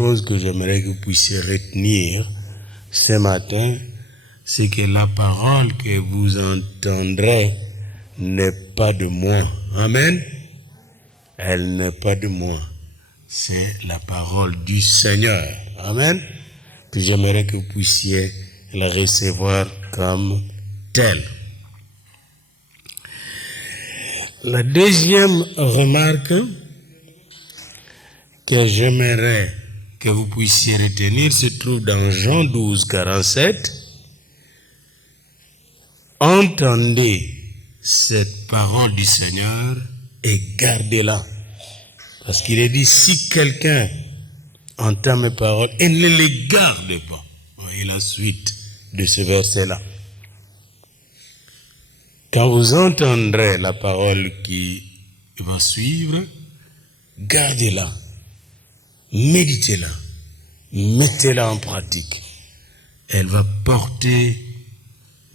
chose que j'aimerais que vous puissiez retenir ce matin, c'est que la parole que vous entendrez n'est pas de moi. Amen. Elle n'est pas de moi. C'est la parole du Seigneur. Amen. Puis j'aimerais que vous puissiez la recevoir comme telle. La deuxième remarque que j'aimerais que vous puissiez retenir se trouve dans Jean 12, 47. Entendez cette parole du Seigneur et gardez-la. Parce qu'il est dit, si quelqu'un entend mes paroles et ne les garde pas. Voyez la suite de ce verset-là. Quand vous entendrez la parole qui va suivre, gardez-la, méditez-la, mettez-la en pratique. Elle va porter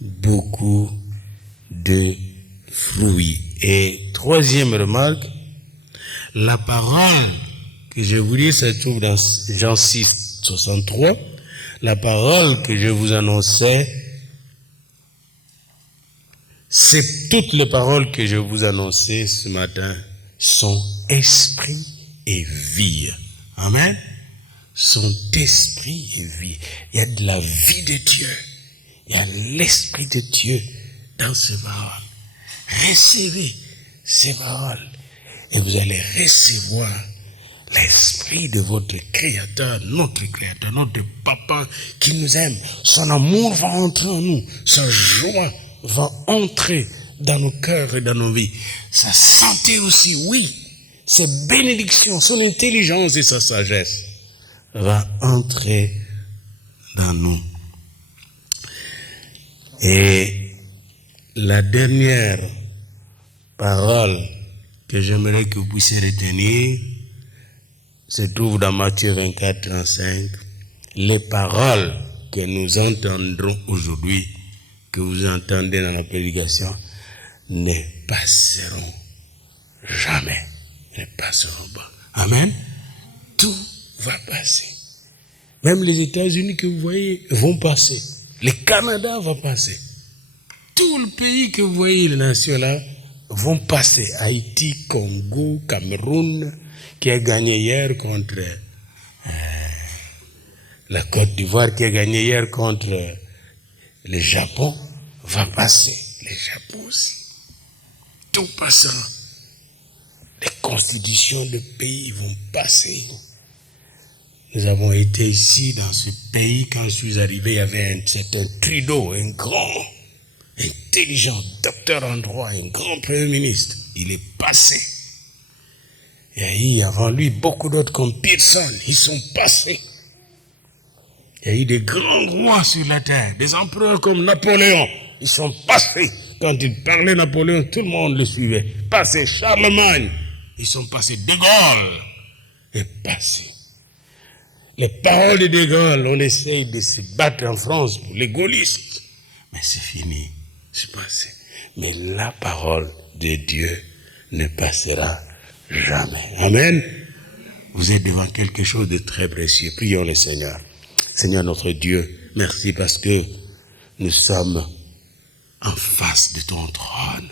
beaucoup de fruits. Et troisième remarque, la parole que je vous dis, ça se trouve dans Jean 6, 63, la parole que je vous annonçais, c'est toutes les paroles que je vous annonçais ce matin sont esprit et vie. Amen. Sont esprit et vie. Il y a de la vie de Dieu. Il y a l'esprit de Dieu dans ces paroles. Recevez ces paroles et vous allez recevoir l'esprit de votre Créateur, notre Papa qui nous aime. Son amour va entrer en nous. Sa joie va entrer dans nos cœurs et dans nos vies. Sa santé aussi, oui. Ses bénédictions, son intelligence et sa sagesse va entrer dans nous. Et la dernière parole que j'aimerais que vous puissiez retenir se trouve dans Matthieu 24, 35. Les paroles que nous entendrons aujourd'hui, que vous entendez dans la prédication, ne passeront jamais. Ne passeront pas. Amen. Tout va passer. Même les États-Unis que vous voyez vont passer. Le Canada va passer. Tout le pays que vous voyez, les nations là, vont passer. Haïti, Congo, Cameroun, qui a gagné hier contre la Côte d'Ivoire, qui a gagné hier contre le Japon, va passer. Le Japon aussi. Tout passera. Les constitutions de pays vont passer. Nous avons été ici dans ce pays, quand je suis arrivé, il y avait un certain Trudeau, un grand, intelligent, docteur en droit, un grand premier ministre. Il est passé. Il y a eu avant lui beaucoup d'autres comme Pearson, ils sont passés. Il y a eu des grands rois sur la terre, des empereurs comme Napoléon, ils sont passés. Quand il parlait Napoléon, tout le monde le suivait. Passé Charlemagne, ils sont passés. De Gaulle est passé. Les paroles de De Gaulle, on essaye de se battre en France pour les gaullistes. Mais c'est fini, c'est passé. Mais la parole de Dieu ne passera jamais. Amen. Vous êtes devant quelque chose de très précieux. Prions le Seigneur. Seigneur notre Dieu, merci parce que nous sommes en face de ton trône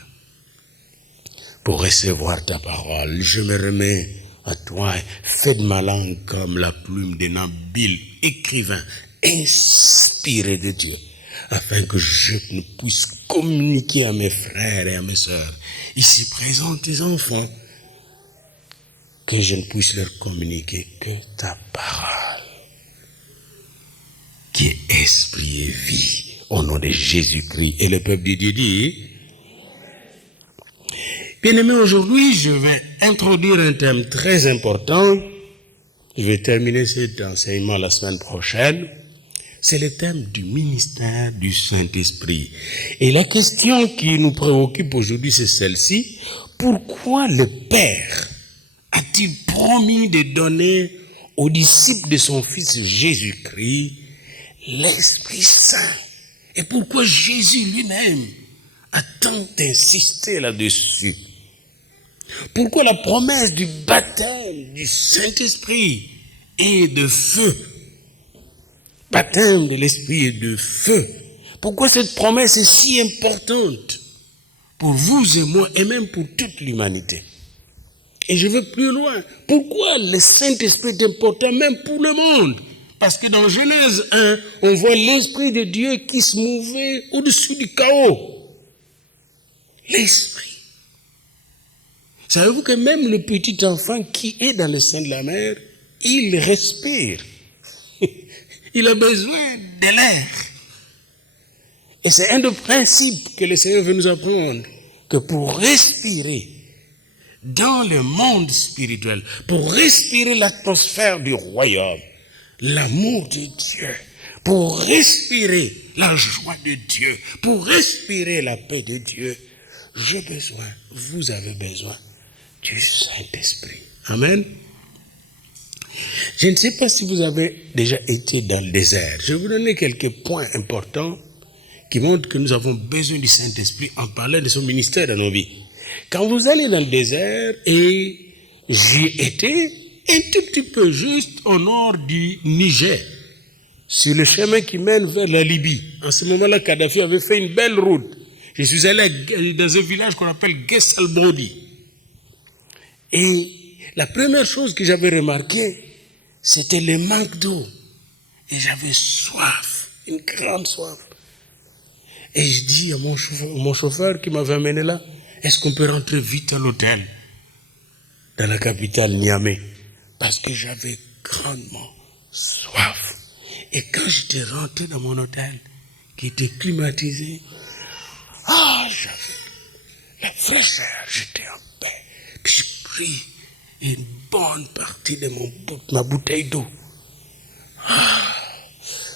pour recevoir ta parole. Je me remets à toi, fais de ma langue comme la plume d'un habile écrivain inspiré de Dieu, afin que je ne puisse communiquer à mes frères et à mes sœurs, ici présents tes enfants, que je ne puisse leur communiquer que ta parole, qui est esprit et vie, au nom de Jésus-Christ. Et le peuple de Dieu dit, bien-aimés, aujourd'hui, je vais introduire un thème très important. Je vais terminer cet enseignement la semaine prochaine. C'est le thème du ministère du Saint-Esprit. Et la question qui nous préoccupe aujourd'hui, c'est celle-ci. Pourquoi le Père a-t-il promis de donner aux disciples de son Fils Jésus-Christ l'Esprit Saint? Et pourquoi Jésus lui-même a tant insisté là-dessus? Pourquoi la promesse du baptême du Saint-Esprit et de feu. Baptême de l'esprit et de feu. Pourquoi cette promesse est si importante pour vous et moi et même pour toute l'humanité? Et je veux plus loin. Pourquoi le Saint-Esprit est important même pour le monde? Parce que dans Genèse 1, on voit l'Esprit de Dieu qui se mouvait au-dessus du chaos. L'Esprit. Savez-vous que même le petit enfant qui est dans le sein de la mère, il respire. Il a besoin de l'air. Et c'est un des principes que le Seigneur veut nous apprendre, que pour respirer dans le monde spirituel, pour respirer l'atmosphère du royaume, l'amour de Dieu, pour respirer la joie de Dieu, pour respirer la paix de Dieu, j'ai besoin, vous avez besoin du Saint-Esprit. Amen. Je ne sais pas si vous avez déjà été dans le désert. Je vais vous donner quelques points importants qui montrent que nous avons besoin du Saint-Esprit en parlant de son ministère dans nos vies. Quand vous allez dans le désert, et j'y étais un tout petit peu juste au nord du Niger, sur le chemin qui mène vers la Libye. En ce moment-là, Kadhafi avait fait une belle route. Je suis allé dans un village qu'on appelle Gessalbodi. Et la première chose que j'avais remarqué, c'était le manque d'eau. Et j'avais soif, une grande soif. Et je dis à mon chauffeur qui m'avait amené là, est-ce qu'on peut rentrer vite à l'hôtel dans la capitale Niamey? Parce que j'avais grandement soif. Et quand j'étais rentré dans mon hôtel, qui était climatisé, j'avais la fraîcheur, j'étais en paix. Puis j'ai pris une bonne partie de ma bouteille d'eau.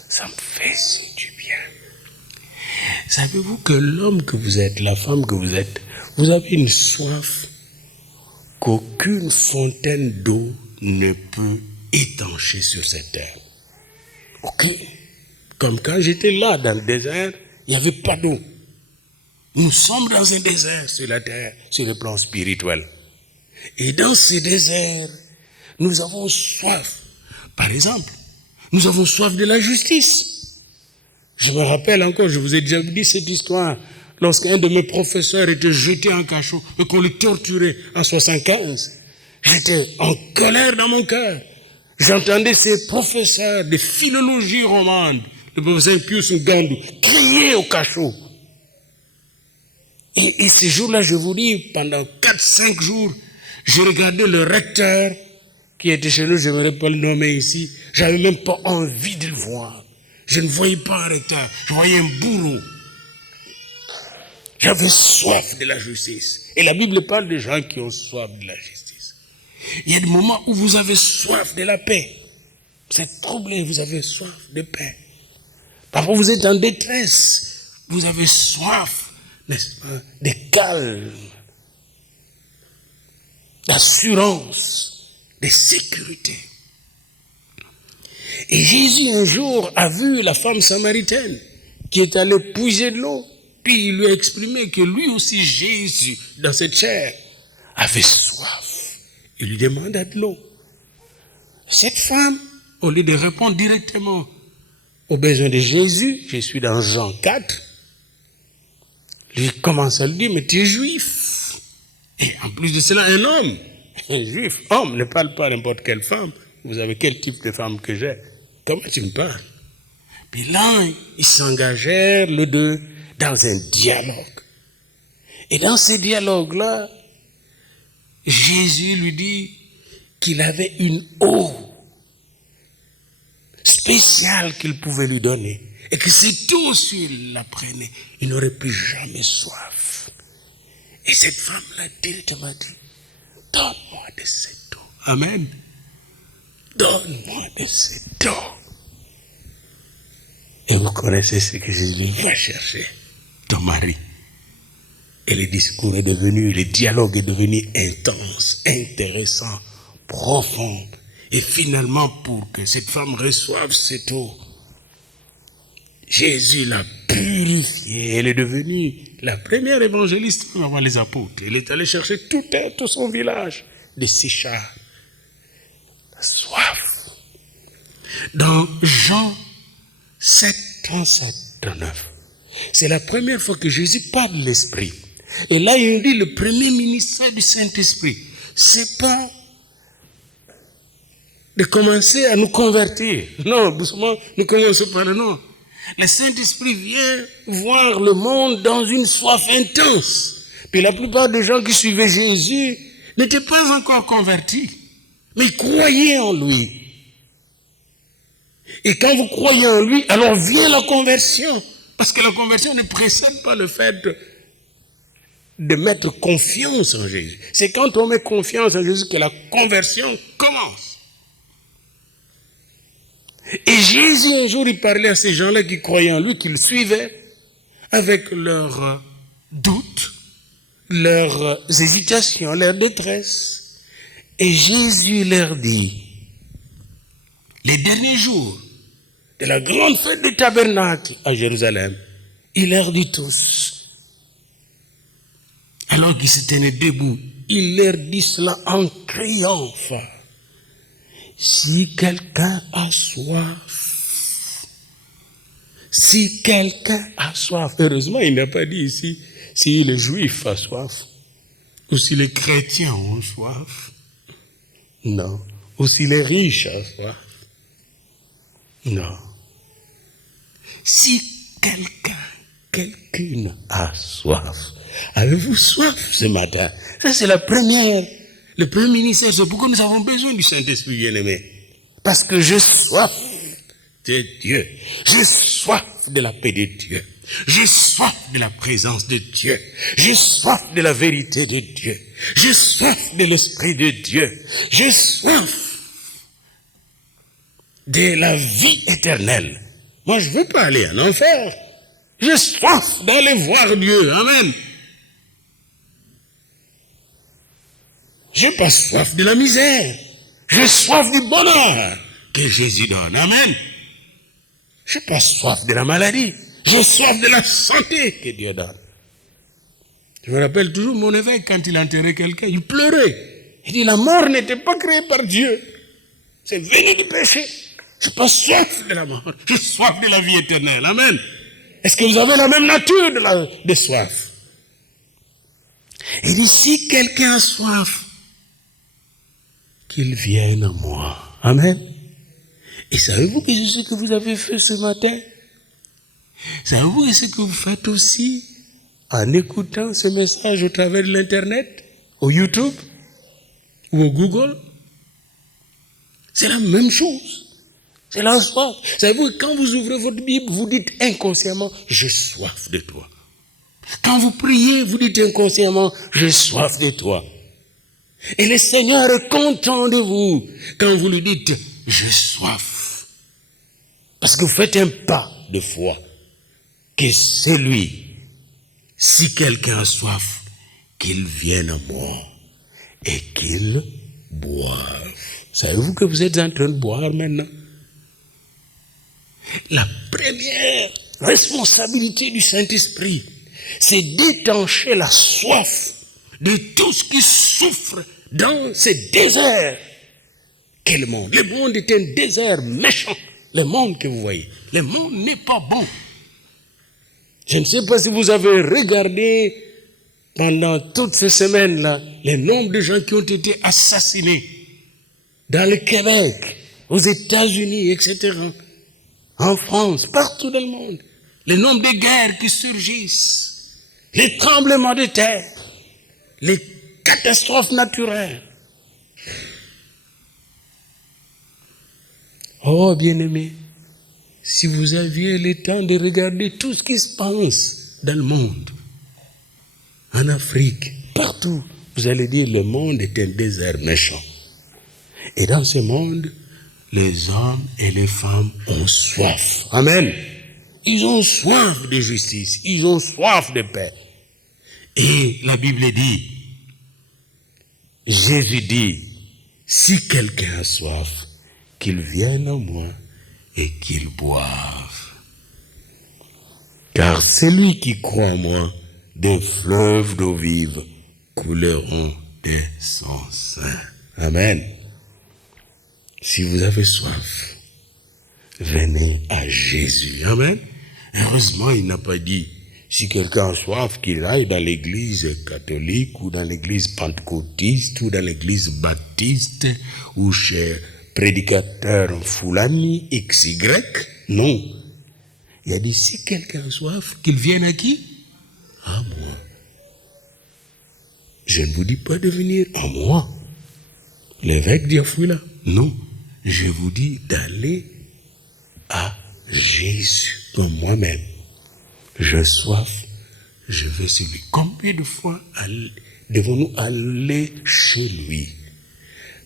Ça me faisait du bien. Savez-vous que l'homme que vous êtes, la femme que vous êtes, vous avez une soif qu'aucune fontaine d'eau ne peut étancher sur cette terre. Aucune. Comme quand j'étais là dans le désert, il n'y avait pas d'eau. Nous sommes dans un désert sur la terre, sur le plan spirituel. Et dans ce désert, nous avons soif. Par exemple, nous avons soif de la justice. Je me rappelle encore, je vous ai déjà dit cette histoire, lorsqu'un de mes professeurs était jeté en cachot et qu'on le torturait en 1975. J'étais en colère dans mon cœur. J'entendais ces professeurs de philologie romande, le professeur Pius Ngandou, crier au cachot. Et ces jours-là, je vous dis, pendant 4-5 jours, j'ai regardé le recteur qui était chez nous, je ne vais pas le nommer ici, j'avais même pas envie de le voir. Je ne voyais pas un recteur, je voyais un bourreau. J'avais soif de la justice. Et la Bible parle de gens qui ont soif de la justice. Il y a des moments où vous avez soif de la paix. Vous êtes troublé, vous avez soif de paix. Parfois vous êtes en détresse, vous avez soif, n'est-ce pas, de calme, d'assurance, de sécurité. Et Jésus un jour a vu la femme samaritaine qui est allée puiser de l'eau. Puis il lui a exprimé que lui aussi, Jésus, dans cette chair, avait soif. Il lui demanda de l'eau. Cette femme, au lieu de répondre directement aux besoins de Jésus, je suis dans Jean 4, lui commence à lui dire, mais tu es juif. Et en plus de cela, un homme, un juif, homme, ne parle pas à n'importe quelle femme. Vous avez quel type de femme que j'ai? Comment tu me parles? Puis là, ils s'engagèrent, les deux, dans un dialogue. Et dans ce dialogue-là, Jésus lui dit qu'il avait une eau spéciale qu'il pouvait lui donner. Et que cette eau, s'il la prenait, il n'aurait plus jamais soif. Et cette femme-là directement dit, donne-moi de cette eau. Amen. Donne-moi de cette eau. Et vous connaissez ce que Jésus va chercher. Ton mari. Et le discours est devenu, le dialogue est devenu intense, intéressant, profond. Et finalement, pour que cette femme reçoive cette eau, Jésus l'a purifiée. Elle est devenue la première évangéliste avant les apôtres. Elle est allée chercher tout son village de Sichar. La soif Dans Jean 7, 37, 39, c'est la première fois que Jésus parle de l'Esprit. Et là, il dit le premier ministère du Saint-Esprit. C'est pas de commencer à nous convertir. Non, doucement, nous commençons par le nom. Le Saint-Esprit vient voir le monde dans une soif intense. Puis la plupart des gens qui suivaient Jésus n'étaient pas encore convertis, mais ils croyaient en lui. Et quand vous croyez en lui, alors vient la conversion. Parce que la conversion ne précède pas le fait de mettre confiance en Jésus. C'est quand on met confiance en Jésus que la conversion commence. Et Jésus, un jour, il parlait à ces gens-là qui croyaient en lui, qui le suivaient, avec leurs doutes, leurs hésitations, leur détresse. Et Jésus leur dit, les derniers jours de la grande fête du tabernacle à Jérusalem, il leur dit tous, alors qu'ils se tenaient debout, il leur dit cela en criant fort. Si quelqu'un a soif, si quelqu'un a soif, heureusement il n'a pas dit ici, si les juifs ont soif, ou si les chrétiens ont soif, non, ou si les riches ont soif, non. Si quelqu'une a soif, avez-vous soif ce matin? Ça c'est le premier ministère, c'est pourquoi nous avons besoin du Saint-Esprit bien-aimé. Parce que j'ai soif de Dieu, j'ai soif de la paix de Dieu, j'ai soif de la présence de Dieu, j'ai soif de la vérité de Dieu, j'ai soif de l'Esprit de Dieu, j'ai soif de la vie éternelle. Moi, je ne veux pas aller en enfer. J'ai soif d'aller voir Dieu. Amen. J'ai pas soif de la misère. J'ai soif du bonheur que Jésus donne. Amen. J'ai pas soif de la maladie. J'ai soif de la santé que Dieu donne. Je me rappelle toujours mon évêque quand il enterrait quelqu'un, il pleurait. Il dit, la mort n'était pas créée par Dieu. C'est venu du péché. J'ai pas soif de la mort. J'ai soif de la vie éternelle. Amen. Est-ce que vous avez la même nature de soif? Il dit, si quelqu'un a soif, qu'il vienne à moi. Amen. Et savez-vous que c'est ce que vous avez fait ce matin? Savez-vous que c'est ce que vous faites aussi en écoutant ce message au travers de l'Internet, au YouTube ou au Google? C'est la même chose. C'est la soif. Savez-vous, quand vous ouvrez votre Bible, vous dites inconsciemment, j'ai soif de toi. Quand vous priez, vous dites inconsciemment, j'ai soif de toi. Et le Seigneur est content de vous quand vous lui dites, j'ai soif. Parce que vous faites un pas de foi. Que c'est lui, si quelqu'un a soif, qu'il vienne à moi et qu'il boive. Savez-vous que vous êtes en train de boire maintenant? La première responsabilité du Saint-Esprit, c'est d'étancher la soif de tous qui souffrent dans ce désert qu'est le monde. Le monde est un désert méchant. Le monde que vous voyez. Le monde n'est pas bon. Je ne sais pas si vous avez regardé pendant toutes ces semaines-là le nombre de gens qui ont été assassinés dans le Québec, aux États-Unis, etc., en France, partout dans le monde. Le nombre de guerres qui surgissent, les tremblements de terre, les catastrophes naturelles. Oh, bien-aimés, si vous aviez le temps de regarder tout ce qui se passe dans le monde, en Afrique, partout, vous allez dire le monde est un désert méchant. Et dans ce monde, les hommes et les femmes ont soif. Amen. Ils ont soif de justice. Ils ont soif de paix. Et la Bible dit, Jésus dit, si quelqu'un a soif, qu'il vienne à moi et qu'il boive. Car celui qui croit en moi, des fleuves d'eau vive couleront de son sein. Amen. Si vous avez soif, venez à Jésus. Amen. Heureusement, il n'a pas dit, si quelqu'un a soif, qu'il aille dans l'église catholique ou dans l'église pentecôtiste ou dans l'église baptiste ou chez prédicateur Foulani, XY. Non. Il a dit, si quelqu'un a soif, qu'il vienne à qui? À moi. Je ne vous dis pas de venir à moi. L'évêque Diafoula. Non. Je vous dis d'aller à Jésus comme moi-même. Je soif, je veux sur lui. Combien de fois devons-nous aller chez lui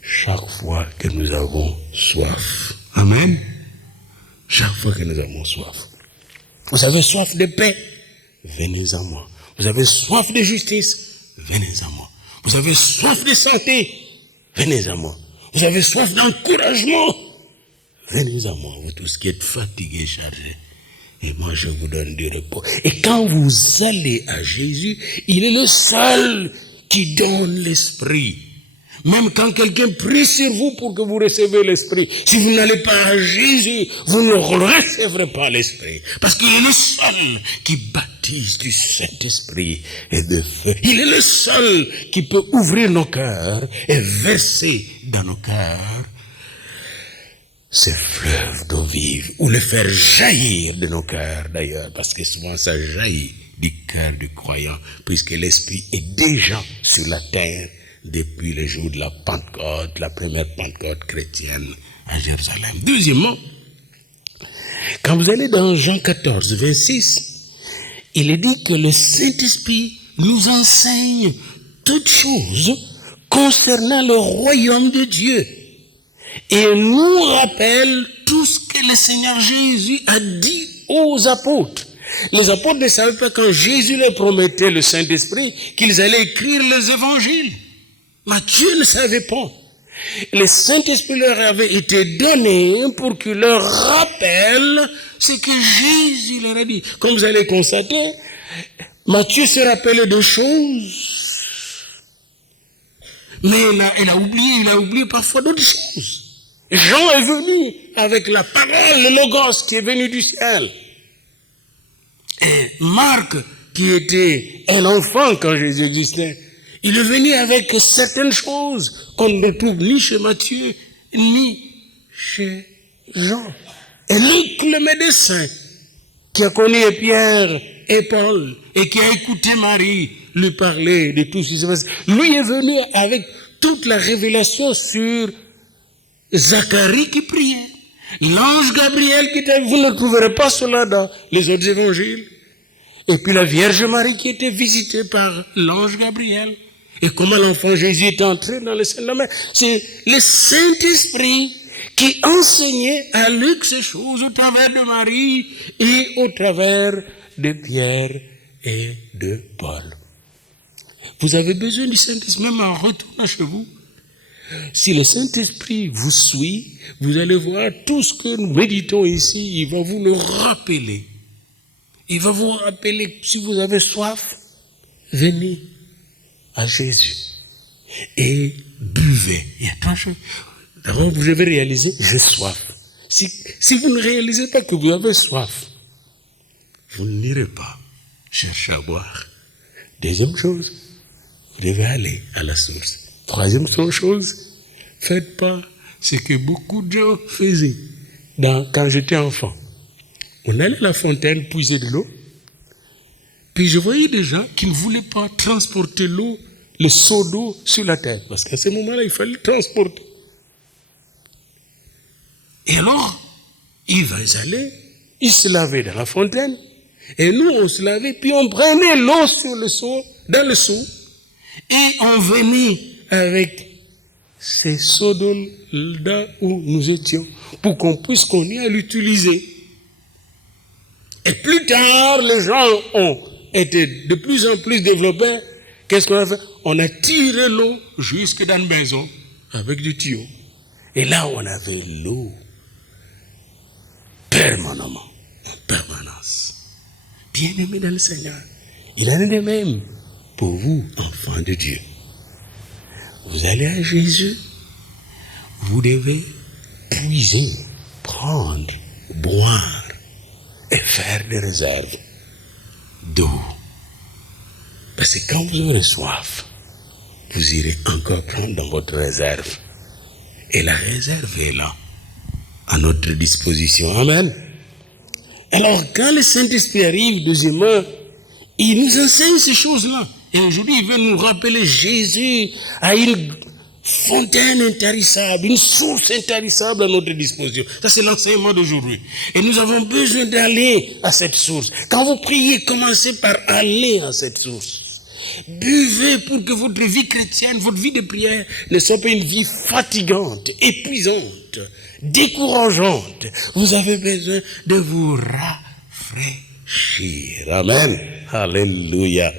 chaque fois que nous avons soif? Amen. Chaque fois que nous avons soif. Vous avez soif de paix? Venez à moi. Vous avez soif de justice? Venez à moi. Vous avez soif de santé? Venez à moi. Vous avez soif d'encouragement? Venez à moi, vous tous qui êtes fatigués, chargés. Et moi, je vous donne du repos. Et quand vous allez à Jésus, il est le seul qui donne l'esprit. Même quand quelqu'un prie sur vous pour que vous recevez l'esprit, si vous n'allez pas à Jésus, vous ne recevrez pas l'esprit. Parce qu'il est le seul qui baptise du Saint-Esprit et de feu. Il est le seul qui peut ouvrir nos cœurs et verser dans nos cœurs ces fleuves d'eau vive, ou le faire jaillir de nos cœurs d'ailleurs, parce que souvent ça jaillit du cœur du croyant, puisque l'Esprit est déjà sur la terre depuis le jour de la Pentecôte, la première Pentecôte chrétienne à Jérusalem. Deuxièmement, quand vous allez dans Jean 14, 26, il est dit que le Saint-Esprit nous enseigne toutes choses concernant le royaume de Dieu. Et nous rappelle tout ce que le Seigneur Jésus a dit aux apôtres. Les apôtres ne savaient pas quand Jésus leur promettait le Saint-Esprit qu'ils allaient écrire les évangiles. Matthieu ne savait pas. Le Saint-Esprit leur avait été donné pour qu'il leur rappelle ce que Jésus leur a dit. Comme vous allez constater, Matthieu se rappelait de choses. Mais il a oublié parfois d'autres choses. Jean est venu avec la parole, le logos qui est venu du ciel. Et Marc, qui était un enfant quand Jésus existait, il est venu avec certaines choses qu'on ne trouve ni chez Matthieu, ni chez Jean. Et Luc, le médecin, qui a connu Pierre et Paul, et qui a écouté Marie lui parler de tout ce qui se passe, lui est venu avec toute la révélation sur Zacharie qui priait, l'ange Gabriel qui était, vous ne trouverez pas cela dans les autres évangiles, et puis la Vierge Marie qui était visitée par l'ange Gabriel, et comment l'enfant Jésus est entré dans le sein de la mère. C'est le Saint-Esprit qui enseignait à Luc ces choses au travers de Marie et au travers de Pierre et de Paul. Vous avez besoin du Saint-Esprit, même en retournant chez vous. Si le Saint-Esprit vous suit, vous allez voir tout ce que nous méditons ici, il va vous le rappeler. Il va vous rappeler, si vous avez soif, venez à Jésus et buvez. Il y a trois choses. D'abord, vous devez réaliser, j'ai soif. Si vous ne réalisez pas que vous avez soif, vous n'irez pas chercher à boire. Deuxième chose, vous devez aller à la source. Troisième chose, faites pas ce que beaucoup de gens faisaient quand j'étais enfant. On allait à la fontaine puiser de l'eau, puis je voyais des gens qui ne voulaient pas transporter l'eau, le seau d'eau sur la tête, parce qu'à ce moment-là, il fallait le transporter. Et alors, ils allaient, ils se lavaient dans la fontaine, et nous, on se lavait, puis on prenait l'eau sur le seau, dans le seau, et on venait avec ces seaux d'eau là où nous étions, pour qu'on puisse à l'utiliser. Et plus tard, les gens ont été de plus en plus développés. Qu'est-ce qu'on a fait? On a tiré l'eau jusque dans la maison avec du tuyau. Et là, on avait l'eau permanemment, en permanence. Bien-aimés dans le Seigneur, il en est de même pour vous, enfants de Dieu. Vous allez à Jésus, vous devez puiser, prendre boire et faire des réserves d'eau. Parce que quand vous aurez soif, vous irez encore prendre dans votre réserve. Et la réserve est là, à notre disposition. Amen. Alors, quand le Saint-Esprit arrive, deuxièmement, il nous enseigne ces choses-là. Et aujourd'hui, il veut nous rappeler Jésus a une fontaine intarissable, une source intarissable à notre disposition. Ça, c'est l'enseignement d'aujourd'hui. Et nous avons besoin d'aller à cette source. Quand vous priez, commencez par aller à cette source. Buvez pour que votre vie chrétienne, votre vie de prière ne soit pas une vie fatigante, épuisante, décourageante. Vous avez besoin de vous rafraîchir. Amen. Alléluia.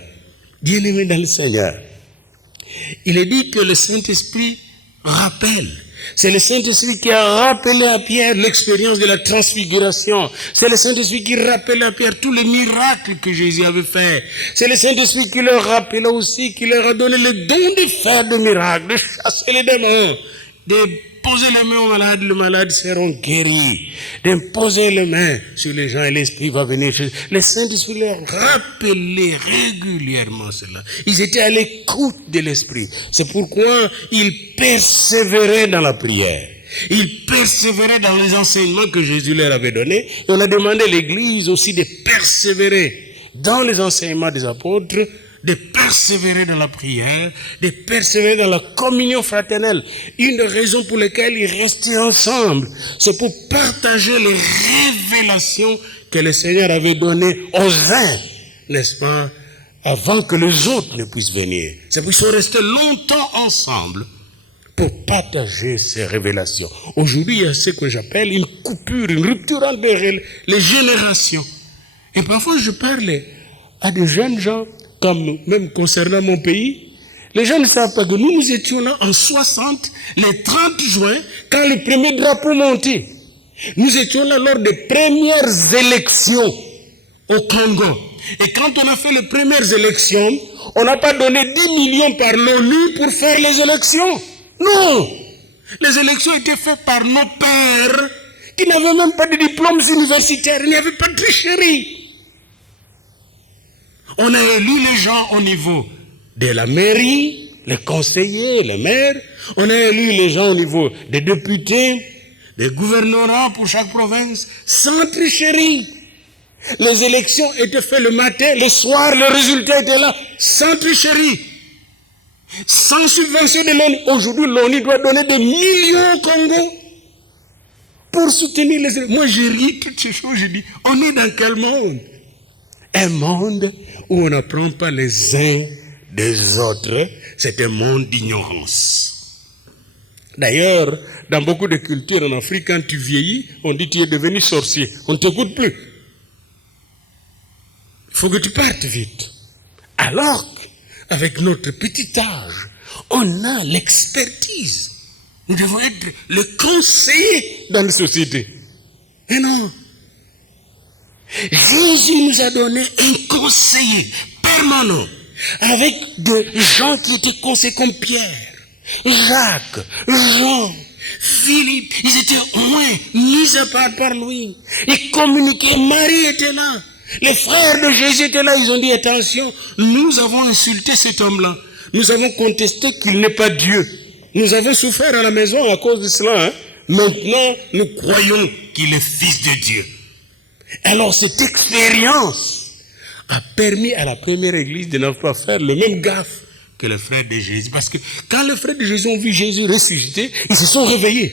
Bien-aimés dans le Seigneur, il est dit que le Saint-Esprit rappelle. C'est le Saint-Esprit qui a rappelé à Pierre l'expérience de la transfiguration. C'est le Saint-Esprit qui rappelle à Pierre tous les miracles que Jésus avait faits. C'est le Saint-Esprit qui leur rappela aussi, qui leur a donné le don de faire des miracles, de chasser les démons, de poser les mains aux malades, les malades seront guéris, d'imposer les mains sur les gens et l'Esprit va venir chez eux. Le Saint-Esprit leur rappelait régulièrement cela. Ils étaient à l'écoute de l'Esprit. C'est pourquoi ils persévéraient dans la prière. Ils persévéraient dans les enseignements que Jésus leur avait donnés. Et on a demandé à l'Église aussi de persévérer dans les enseignements des apôtres, de persévérer dans la prière, de persévérer dans la communion fraternelle. Une des raisons pour lesquelles ils restaient ensemble, c'est pour partager les révélations que le Seigneur avait données aux uns, n'est-ce pas, avant que les autres ne puissent venir. C'est pour qu'ils sont restés longtemps ensemble pour partager ces révélations. Aujourd'hui, il y a ce que j'appelle une coupure, une rupture entre les générations. Et parfois, je parle à des jeunes gens, comme même concernant mon pays, les gens ne savent pas que nous étions là en 60, le 30 juin, quand le premier drapeau montait. Nous étions là lors des premières élections au Congo. Et quand on a fait les premières élections, on n'a pas donné 10 millions par l'ONU pour faire les élections. Non! Les élections étaient faites par nos pères qui n'avaient même pas de diplômes universitaires. Il n'y avait pas de tricherie. On a élu les gens au niveau de la mairie, les conseillers, les maires. On a élu les gens au niveau des députés, des gouvernorats pour chaque province, sans tricherie. Les élections étaient faites le matin, le soir, le résultat était là, sans tricherie. Sans subvention de l'ONU. Aujourd'hui, l'ONU doit donner des millions au Congo pour soutenir les élections. Moi, j'ai ri toutes ces choses, j'ai dit, on est dans quel monde? Un monde où on n'apprend pas les uns des autres, c'est un monde d'ignorance. D'ailleurs, dans beaucoup de cultures en Afrique, quand tu vieillis, on dit tu es devenu sorcier. On ne t'écoute plus. Il faut que tu partes vite. Alors qu'avec notre petit âge, on a l'expertise. Nous devons être le conseiller dans la société. Mais non. Jésus nous a donné un conseiller permanent avec des gens qui étaient conseillers comme Pierre, Jacques, Jean, Philippe. Ils étaient au moins mis à part par lui. Ils communiquaient. Marie était là. Les frères de Jésus étaient là. Ils ont dit attention, nous avons insulté cet homme-là. Nous avons contesté qu'il n'est pas Dieu. Nous avons souffert à la maison à cause de cela. Maintenant, nous croyons qu'il est fils de Dieu. Alors cette expérience a permis à la première église de ne pas faire le même gaffe que les frères de Jésus. Parce que quand les frères de Jésus ont vu Jésus ressuscité, ils se sont réveillés.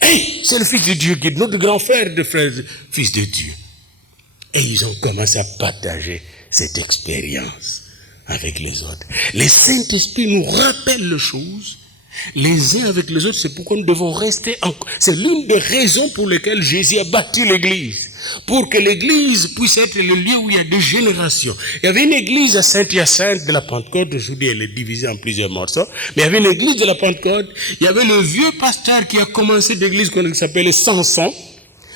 Hey, c'est le fils de Dieu qui est notre grand frère de frères, fils de Dieu. Et ils ont commencé à partager cette expérience avec les autres. Le Saint-Esprit nous rappelle les choses les uns avec les autres. C'est pourquoi nous devons rester en... C'est l'une des raisons pour lesquelles Jésus a bâti l'église. Pour que l'église puisse être le lieu où il y a des générations. Il y avait une église à Saint-Hyacinthe de la Pentecôte. Aujourd'hui, elle est divisée en plusieurs morceaux. Mais il y avait une église de la Pentecôte. Il y avait le vieux pasteur qui a commencé l'église qu'on s'appelait Samson.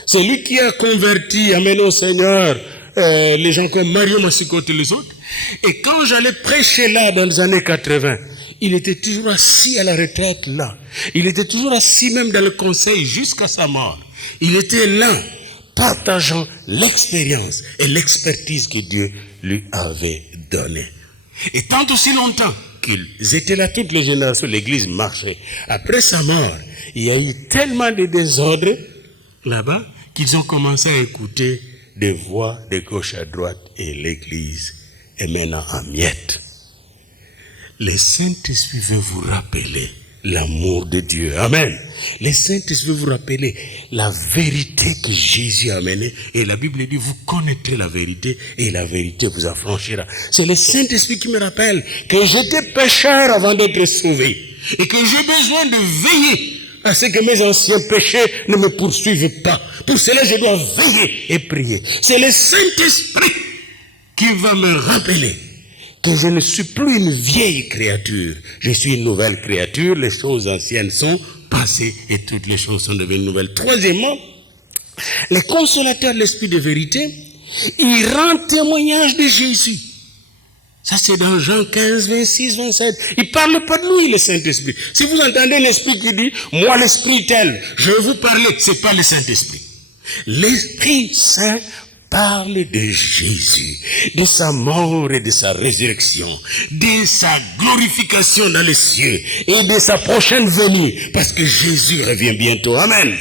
C'est lui qui a converti, amené au Seigneur, les gens comme Mario Massikote et les autres. Et quand j'allais prêcher là dans les années 80, il était toujours assis à la retraite là. Il était toujours assis même dans le conseil jusqu'à sa mort. Il était là. partageant l'expérience et l'expertise que Dieu lui avait donnée. Et tant aussi longtemps qu'ils étaient là, toutes les générations, l'Église marchait. Après sa mort, il y a eu tellement de désordre là-bas qu'ils ont commencé à écouter des voix de gauche à droite et l'Église est maintenant en miettes. Le Saint-Esprit veut vous rappeler l'amour de Dieu. Amen. Le Saint-Esprit veut vous rappeler la vérité que Jésus a amenée. Et la Bible dit, vous connaîtrez la vérité et la vérité vous affranchira. C'est le Saint-Esprit qui me rappelle que j'étais pécheur avant d'être sauvé. Et que j'ai besoin de veiller à ce que mes anciens péchés ne me poursuivent pas. Pour cela, je dois veiller et prier. C'est le Saint-Esprit qui va me rappeler que je ne suis plus une vieille créature. Je suis une nouvelle créature. Les choses anciennes sont passées et toutes les choses sont devenues nouvelles. Troisièmement, le consolateur de l'Esprit de vérité, il rend témoignage de Jésus. Ça, c'est dans Jean 15, 26, 27. Il ne parle pas de lui, le Saint-Esprit. Si vous entendez l'Esprit qui dit, moi l'Esprit tel, je vais vous parler, ce n'est pas le Saint-Esprit. L'Esprit Saint parle de Jésus, de sa mort et de sa résurrection, de sa glorification dans les cieux et de sa prochaine venue, parce que Jésus revient bientôt. Amen.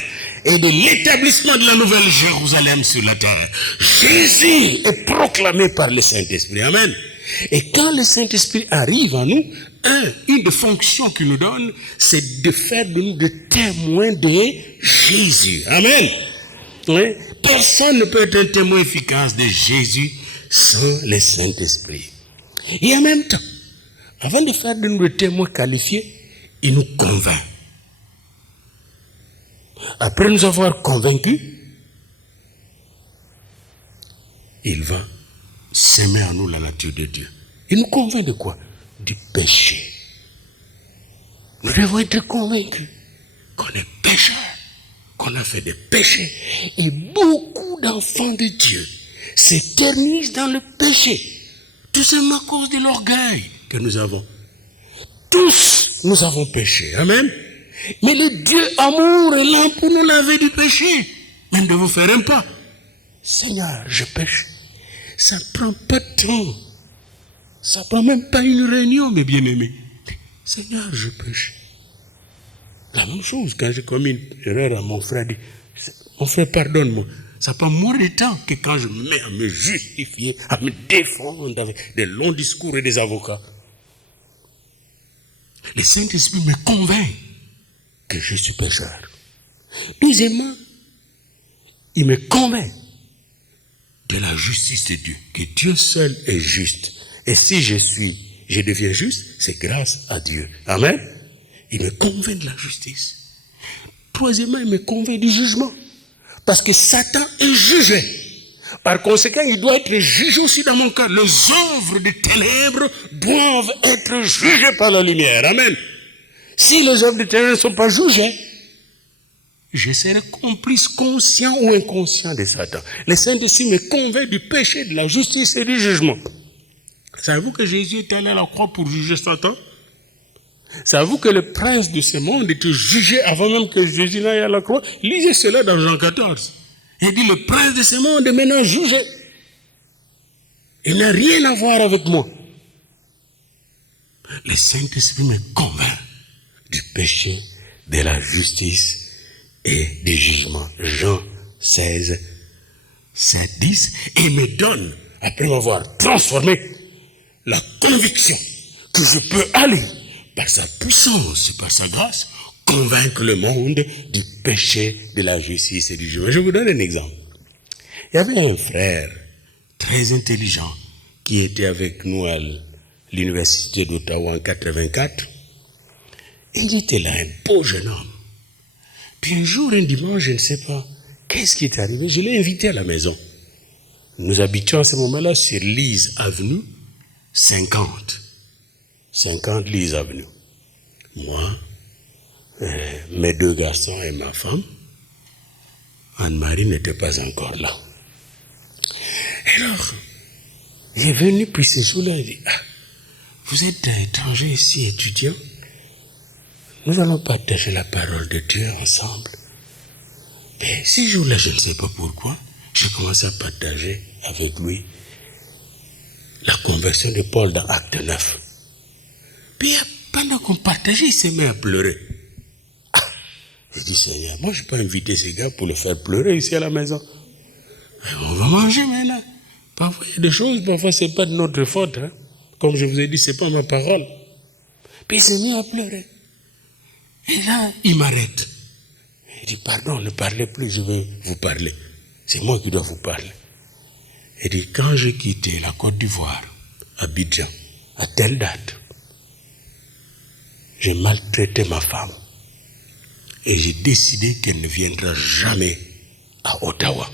Et de l'établissement de la nouvelle Jérusalem sur la terre. Jésus est proclamé par le Saint-Esprit. Amen. Et quand le Saint-Esprit arrive en nous, une des fonctions qu'il nous donne, c'est de faire de nous des témoins de Jésus. Amen. Oui. Personne ne peut être un témoin efficace de Jésus sans le Saint-Esprit. Et en même temps, avant de faire de nous des témoins qualifiés, il nous convainc. Après nous avoir convaincus, il va s'aimer en nous la nature de Dieu. Il nous convainc de quoi? Du péché. Nous devons être convaincus qu'on est pécheurs, qu'on a fait des péchés. Et beaucoup d'enfants de Dieu s'éternisent dans le péché. Tout simplement à cause de l'orgueil que nous avons. Tous, nous avons péché. Amen. Mais le Dieu amour est là pour nous laver du péché. Même de vous faire un pas. Seigneur, je pêche. Ça ne prend pas de temps. Ça ne prend même pas une réunion, mes bien-aimés. Seigneur, je pêche. La même chose, quand j'ai commis une erreur à mon frère, dit, mon frère, pardonne-moi. Ça prend moins de temps que quand je me mets à me justifier, à me défendre avec des longs discours et des avocats. Le Saint-Esprit me convainc que je suis pécheur. Deuxièmement, il me convainc de la justice de Dieu, que Dieu seul est juste. Et si je deviens juste, c'est grâce à Dieu. Amen. Il me convainc de la justice. Troisièmement, il me convainc du jugement. Parce que Satan est jugé. Par conséquent, il doit être jugé aussi dans mon cas. Les œuvres des ténèbres doivent être jugées par la lumière. Amen. Si les œuvres des ténèbres ne sont pas jugées, je serai complice conscient ou inconscient de Satan. Le Saint-Esprit me convainc du péché, de la justice et du jugement. Savez-vous que Jésus est allé à la croix pour juger Satan? Savez-vous que le prince de ce monde était jugé avant même que Jésus n'aille à la croix? Lisez cela dans Jean 14. Il dit, le prince de ce monde est maintenant jugé. Il n'a rien à voir avec moi. Le Saint-Esprit me convainc du péché, de la justice et du jugement. Jean 16, 7, 10. Et me donne, après m'avoir transformé, la conviction que je peux aller, par sa puissance et par sa grâce, convaincre le monde du péché, de la justice et du jugement. Je vous donne un exemple. Il y avait un frère très intelligent qui était avec nous à l'université d'Ottawa en 84. Il était là, un beau jeune homme. Puis un jour, un dimanche, je ne sais pas, qu'est-ce qui est arrivé? Je l'ai invité à la maison. Nous habitions à ce moment-là sur Lise Avenue, 50 Lise Avenue. Moi, mes deux garçons et ma femme, Anne-Marie n'était pas encore là. Alors, il est venu, puis ce jour-là, il dit, vous êtes étranger ici, étudiant? Nous allons partager la parole de Dieu ensemble. Mais ces jours-là, je ne sais pas pourquoi, j'ai commencé à partager avec lui la conversion de Paul dans Acte 9. Puis pendant qu'on partageait, il s'est mis à pleurer. J'ai dit, Seigneur, moi je peux inviter ces gars pour le faire pleurer ici à la maison. Mais on va manger maintenant. Parfois il y a des choses, parfois c'est pas de notre faute. Hein. Comme je vous ai dit, c'est pas ma parole. Puis il s'est mis à pleurer. Et là, il m'arrête. Il dit, pardon, ne parlez plus, je vais vous parler. C'est moi qui dois vous parler. Il dit, quand j'ai quitté la Côte d'Ivoire, Abidjan, à telle date, j'ai maltraité ma femme. Et j'ai décidé qu'elle ne viendra jamais à Ottawa.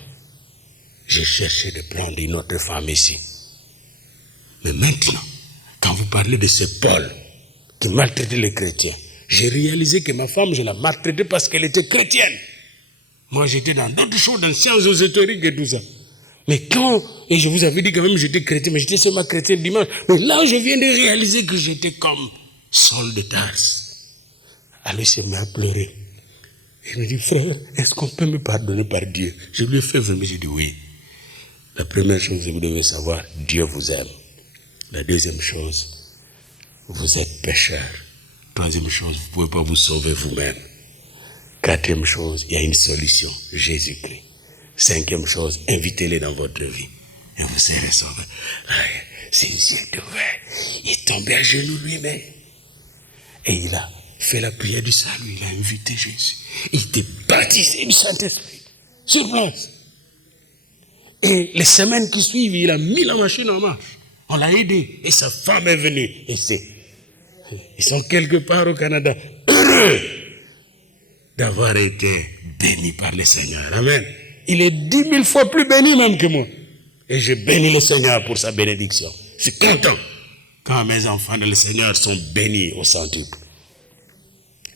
J'ai cherché de prendre une autre femme ici. Mais maintenant, quand vous parlez de ce Paul qui maltraitait les chrétiens, j'ai réalisé que ma femme, je la maltraitais parce qu'elle était chrétienne. Moi, j'étais dans d'autres choses, dans les sciences ésotériques et tout ça. Mais et je vous avais dit quand même j'étais chrétien, mais j'étais seulement chrétien le dimanche. Mais là, je viens de réaliser que j'étais comme Saul de Tarse. Alors, il s'est mis à pleurer. Il me dit, frère, est-ce qu'on peut me pardonner par Dieu? Je lui ai fait vraiment, j'ai dit oui. La première chose que vous devez savoir, Dieu vous aime. La deuxième chose, vous êtes pécheur. Troisième chose, vous ne pouvez pas vous sauver vous-même. Quatrième chose, il y a une solution, Jésus-Christ. Cinquième chose, invitez-les dans votre vie. Et vous serez sauvé. Ses yeux ouverts, il est tombé à genoux lui-même. Et il a fait la prière du salut, il a invité Jésus. Il était baptisé du Saint-Esprit, sur place. Et les semaines qui suivent, il a mis la machine en marche. On l'a aidé. Et sa femme est venue. Et ils sont quelque part au Canada, heureux d'avoir été bénis par le Seigneur. Amen. Il est 10 000 fois plus béni même que moi. Et je bénis le Seigneur pour sa bénédiction. Je suis content quand mes enfants de le Seigneur sont bénis au centuple.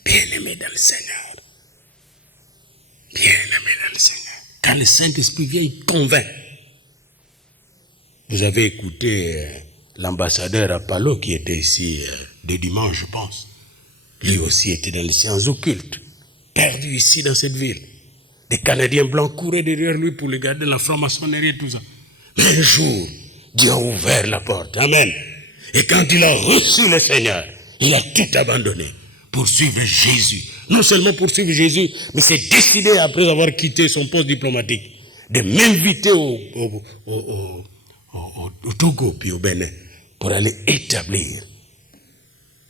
Bien-aimés dans le Seigneur. Bien-aimés dans le Seigneur. Quand le Saint-Esprit vient, il convainc. Vous avez écouté l'ambassadeur Apollo qui était ici dès dimanche, je pense. Lui aussi était dans les sciences occultes, perdu ici dans cette ville. Des Canadiens blancs couraient derrière lui pour le garder la franc-maçonnerie et tout ça. Mais un jour, Dieu a ouvert la porte. Amen. Et quand il a reçu le Seigneur, il a tout abandonné pour suivre Jésus. Non seulement pour suivre Jésus, mais s'est décidé, après avoir quitté son poste diplomatique, de m'inviter au Togo puis au Bénin pour aller établir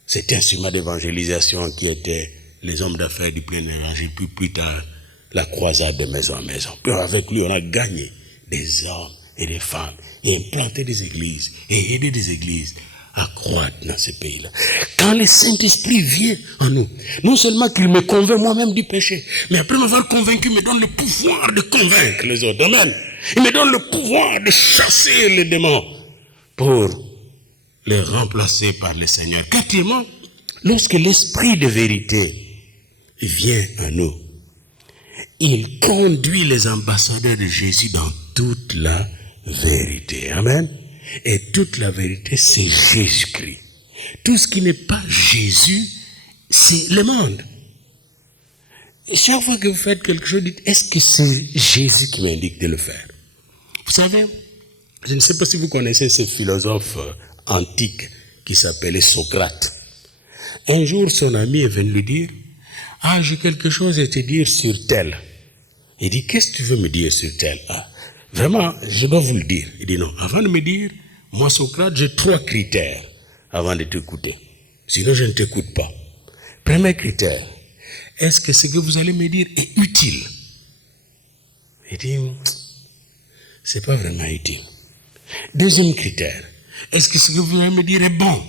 cet instrument d'évangélisation qui était les hommes d'affaires du plein évangile, puis plus tard la croisade de maison en maison. Puis avec lui, on a gagné des hommes et des femmes et implanté des églises et aidé des églises à croître dans ce pays-là. Quand le Saint-Esprit vient en nous, non seulement qu'il me convainc moi-même du péché, mais après m'avoir convaincu, il me donne le pouvoir de convaincre les autres. Amen. Il me donne le pouvoir de chasser les démons pour les remplacer par le Seigneur. Quatrièmement, lorsque l'Esprit de vérité vient en nous, il conduit les ambassadeurs de Jésus dans toute la vérité. Amen. Et toute la vérité, c'est Jésus-Christ. Tout ce qui n'est pas Jésus, c'est le monde. Et chaque fois que vous faites quelque chose, dites, est-ce que c'est Jésus qui m'indique de le faire? Vous savez, je ne sais pas si vous connaissez ce philosophe antique qui s'appelait Socrate. Un jour, son ami est venu lui dire, « Ah, j'ai quelque chose à te dire sur tel. » Il dit, « Qu'est-ce que tu veux me dire sur tel? » Ah, vraiment, je dois vous le dire. Il dit, « Non, avant de me dire, moi, Socrate, j'ai 3 critères avant de t'écouter. Sinon, je ne t'écoute pas. Premier critère, est-ce que ce que vous allez me dire est utile? » Il dit, c'est pas vraiment utile. Deuxième critère, est-ce que ce que vous allez me dire est bon?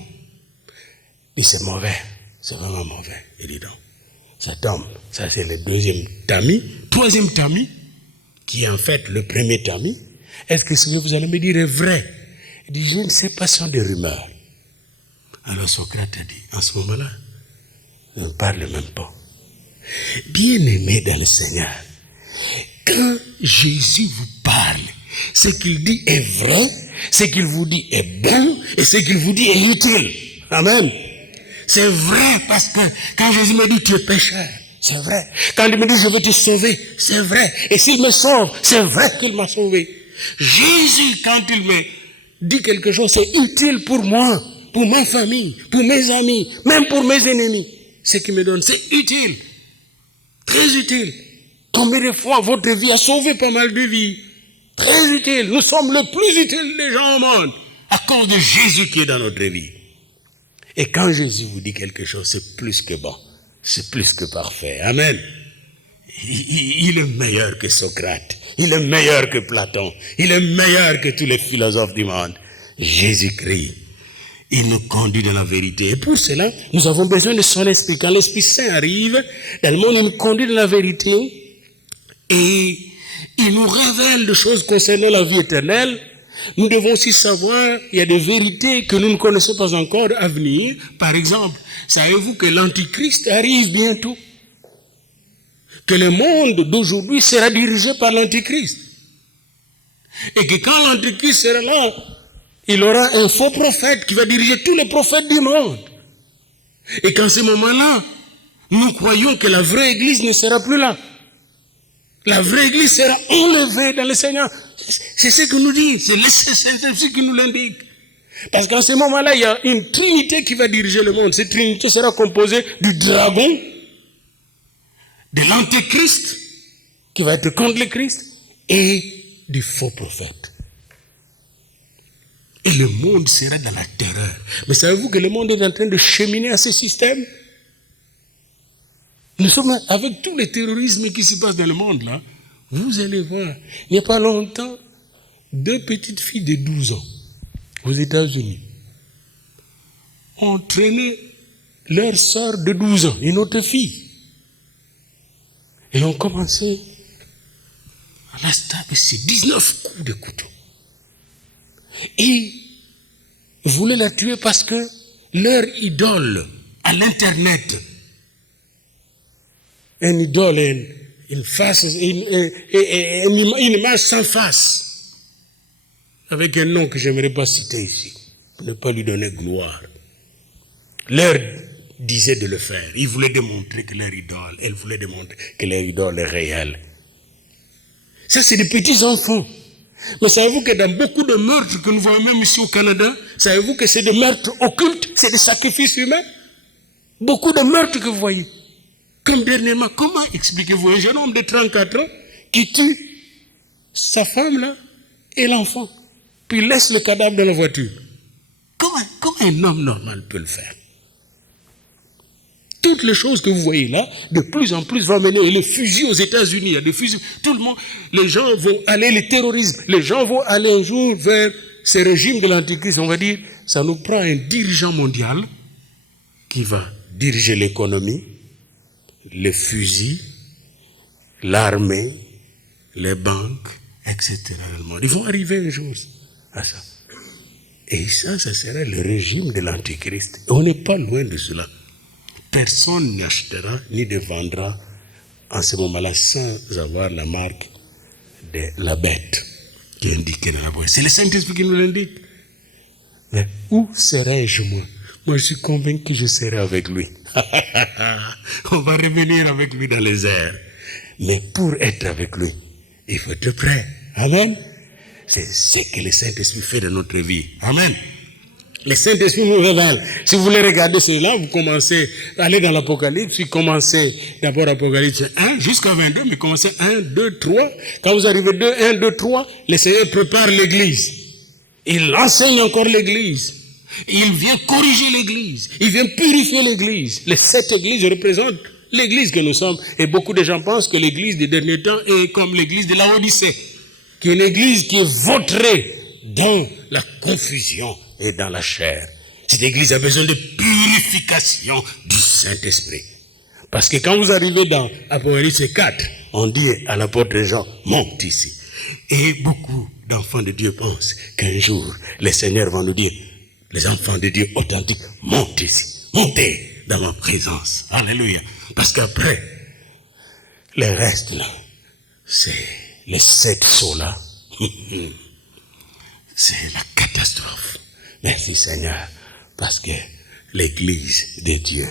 Il dit, c'est mauvais. C'est vraiment mauvais. Il dit, non. Cet homme, ça c'est le deuxième tamis. Troisième tamis, qui est en fait le premier tamis, est-ce que ce que vous allez me dire est vrai? Il dit, je ne sais pas, ce sont des rumeurs. Alors Socrate a dit, en ce moment-là, ne parle même pas. Bien-aimé dans le Seigneur, quand Jésus vous parle, ce qu'il dit est vrai, ce qu'il vous dit est bon, et ce qu'il vous dit est utile. Amen. C'est vrai parce que quand Jésus me dit tu es pécheur, c'est vrai. Quand il me dit je veux te sauver, c'est vrai. Et s'il me sauve, c'est vrai qu'il m'a sauvé. Jésus, quand il me dit quelque chose, c'est utile pour moi, pour ma famille, pour mes amis, même pour mes ennemis. Ce qu'il me donne, c'est utile. Très utile. Combien de fois votre vie a sauvé pas mal de vies? Très utile. Nous sommes le plus utile des gens au monde à cause de Jésus qui est dans notre vie. Et quand Jésus vous dit quelque chose, c'est plus que bon. C'est plus que parfait. Amen. Il est meilleur que Socrate. Il est meilleur que Platon. Il est meilleur que tous les philosophes du monde. Jésus-Christ, il nous conduit dans la vérité. Et pour cela, nous avons besoin de son esprit. Quand l'Esprit Saint arrive, dans le monde, il nous conduit dans la vérité. Et il nous révèle des choses concernant la vie éternelle. Nous devons aussi savoir, il y a des vérités que nous ne connaissons pas encore à venir. Par exemple, savez-vous que l'Antichrist arrive bientôt? Que le monde d'aujourd'hui sera dirigé par l'Antichrist. Et que quand l'Antichrist sera là, il aura un faux prophète qui va diriger tous les prophètes du monde. Et qu'en ce moment-là, nous croyons que la vraie Église ne sera plus là. La vraie Église sera enlevée dans le Seigneur. C'est ce que nous dit, c'est ce qui nous l'indique. Parce qu'en ce moment-là, il y a une trinité qui va diriger le monde. Cette trinité sera composée du dragon, de l'antéchrist, qui va être contre le Christ, et du faux prophète. Et le monde sera dans la terreur. Mais savez-vous que le monde est en train de cheminer à ce système? Nous sommes avec tous les terrorismes qui se passent dans le monde, là. Vous allez voir, il n'y a pas longtemps, 2 petites filles de 12 ans aux États-Unis ont traîné leur sœur de 12 ans, une autre fille. Et ont commencé à la stabasser 19 coups de couteau. Et voulaient la tuer parce que leur idole à l'internet, une idole, une face, une image sans face, avec un nom que je n'aimerais pas citer ici, pour ne pas lui donner gloire, leur disait de le faire. Ils voulaient démontrer que leur idole, elle voulait démontrer que leur idole est réelle. Ça, c'est des petits enfants. Mais savez-vous que dans beaucoup de meurtres que nous voyons même ici au Canada, savez-vous que c'est des meurtres occultes, c'est des sacrifices humains? Beaucoup de meurtres que vous voyez. Comme dernièrement, comment expliquez-vous un jeune homme de 34 ans qui tue sa femme là et l'enfant, puis laisse le cadavre dans la voiture? Comment un homme normal peut le faire? Toutes les choses que vous voyez là, de plus en plus vont mener. Et les fusils aux États-Unis, il y a des fusils. Tout le monde, les gens vont aller, les terrorismes, les gens vont aller un jour vers ces régimes de l'Antichrist. On va dire, ça nous prend un dirigeant mondial qui va diriger l'économie, les fusils, l'armée, les banques, etc. Ils vont arriver un jour à ça. Et ça sera le régime de l'Antichrist. On n'est pas loin de cela. Personne n'achètera ni ne vendra en ce moment-là sans avoir la marque de la bête qui est indiquée dans la boîte. C'est le Saint-Esprit qui nous l'indique. Mais où serai-je moi? Moi, je suis convaincu que je serai avec lui. On va revenir avec lui dans les airs. Mais pour être avec lui, il faut être prêt. Amen. C'est ce que le Saint-Esprit fait dans notre vie. Amen. Le Saint-Esprit nous révèle. Si vous voulez regarder cela, vous commencez à aller dans l'Apocalypse, puis commencez d'abord Apocalypse 1 jusqu'à 22, mais commencez 1, 2, 3. Quand vous arrivez 1, 2, 3, le Seigneur prépare l'Église. Il enseigne encore l'Église. Il vient corriger l'Église. Il vient purifier l'Église. Les 7 églises représentent l'Église que nous sommes. Et beaucoup de gens pensent que l'Église des derniers temps est comme l'Église de la Odyssée, qui est une Église qui est vautrée dans la confusion et dans la chair. Cette Église a besoin de purification du Saint-Esprit. Parce que quand vous arrivez dans Apocalypse 4, on dit à l'apôtre Jean, monte ici. Et beaucoup d'enfants de Dieu pensent qu'un jour, le Seigneur va nous dire, les enfants de Dieu authentiques, montez ici, montez dans ma présence. Alléluia. Parce qu'après, le reste là, c'est les 7 sauts là. C'est la catastrophe. Merci Seigneur, parce que l'Église de Dieu,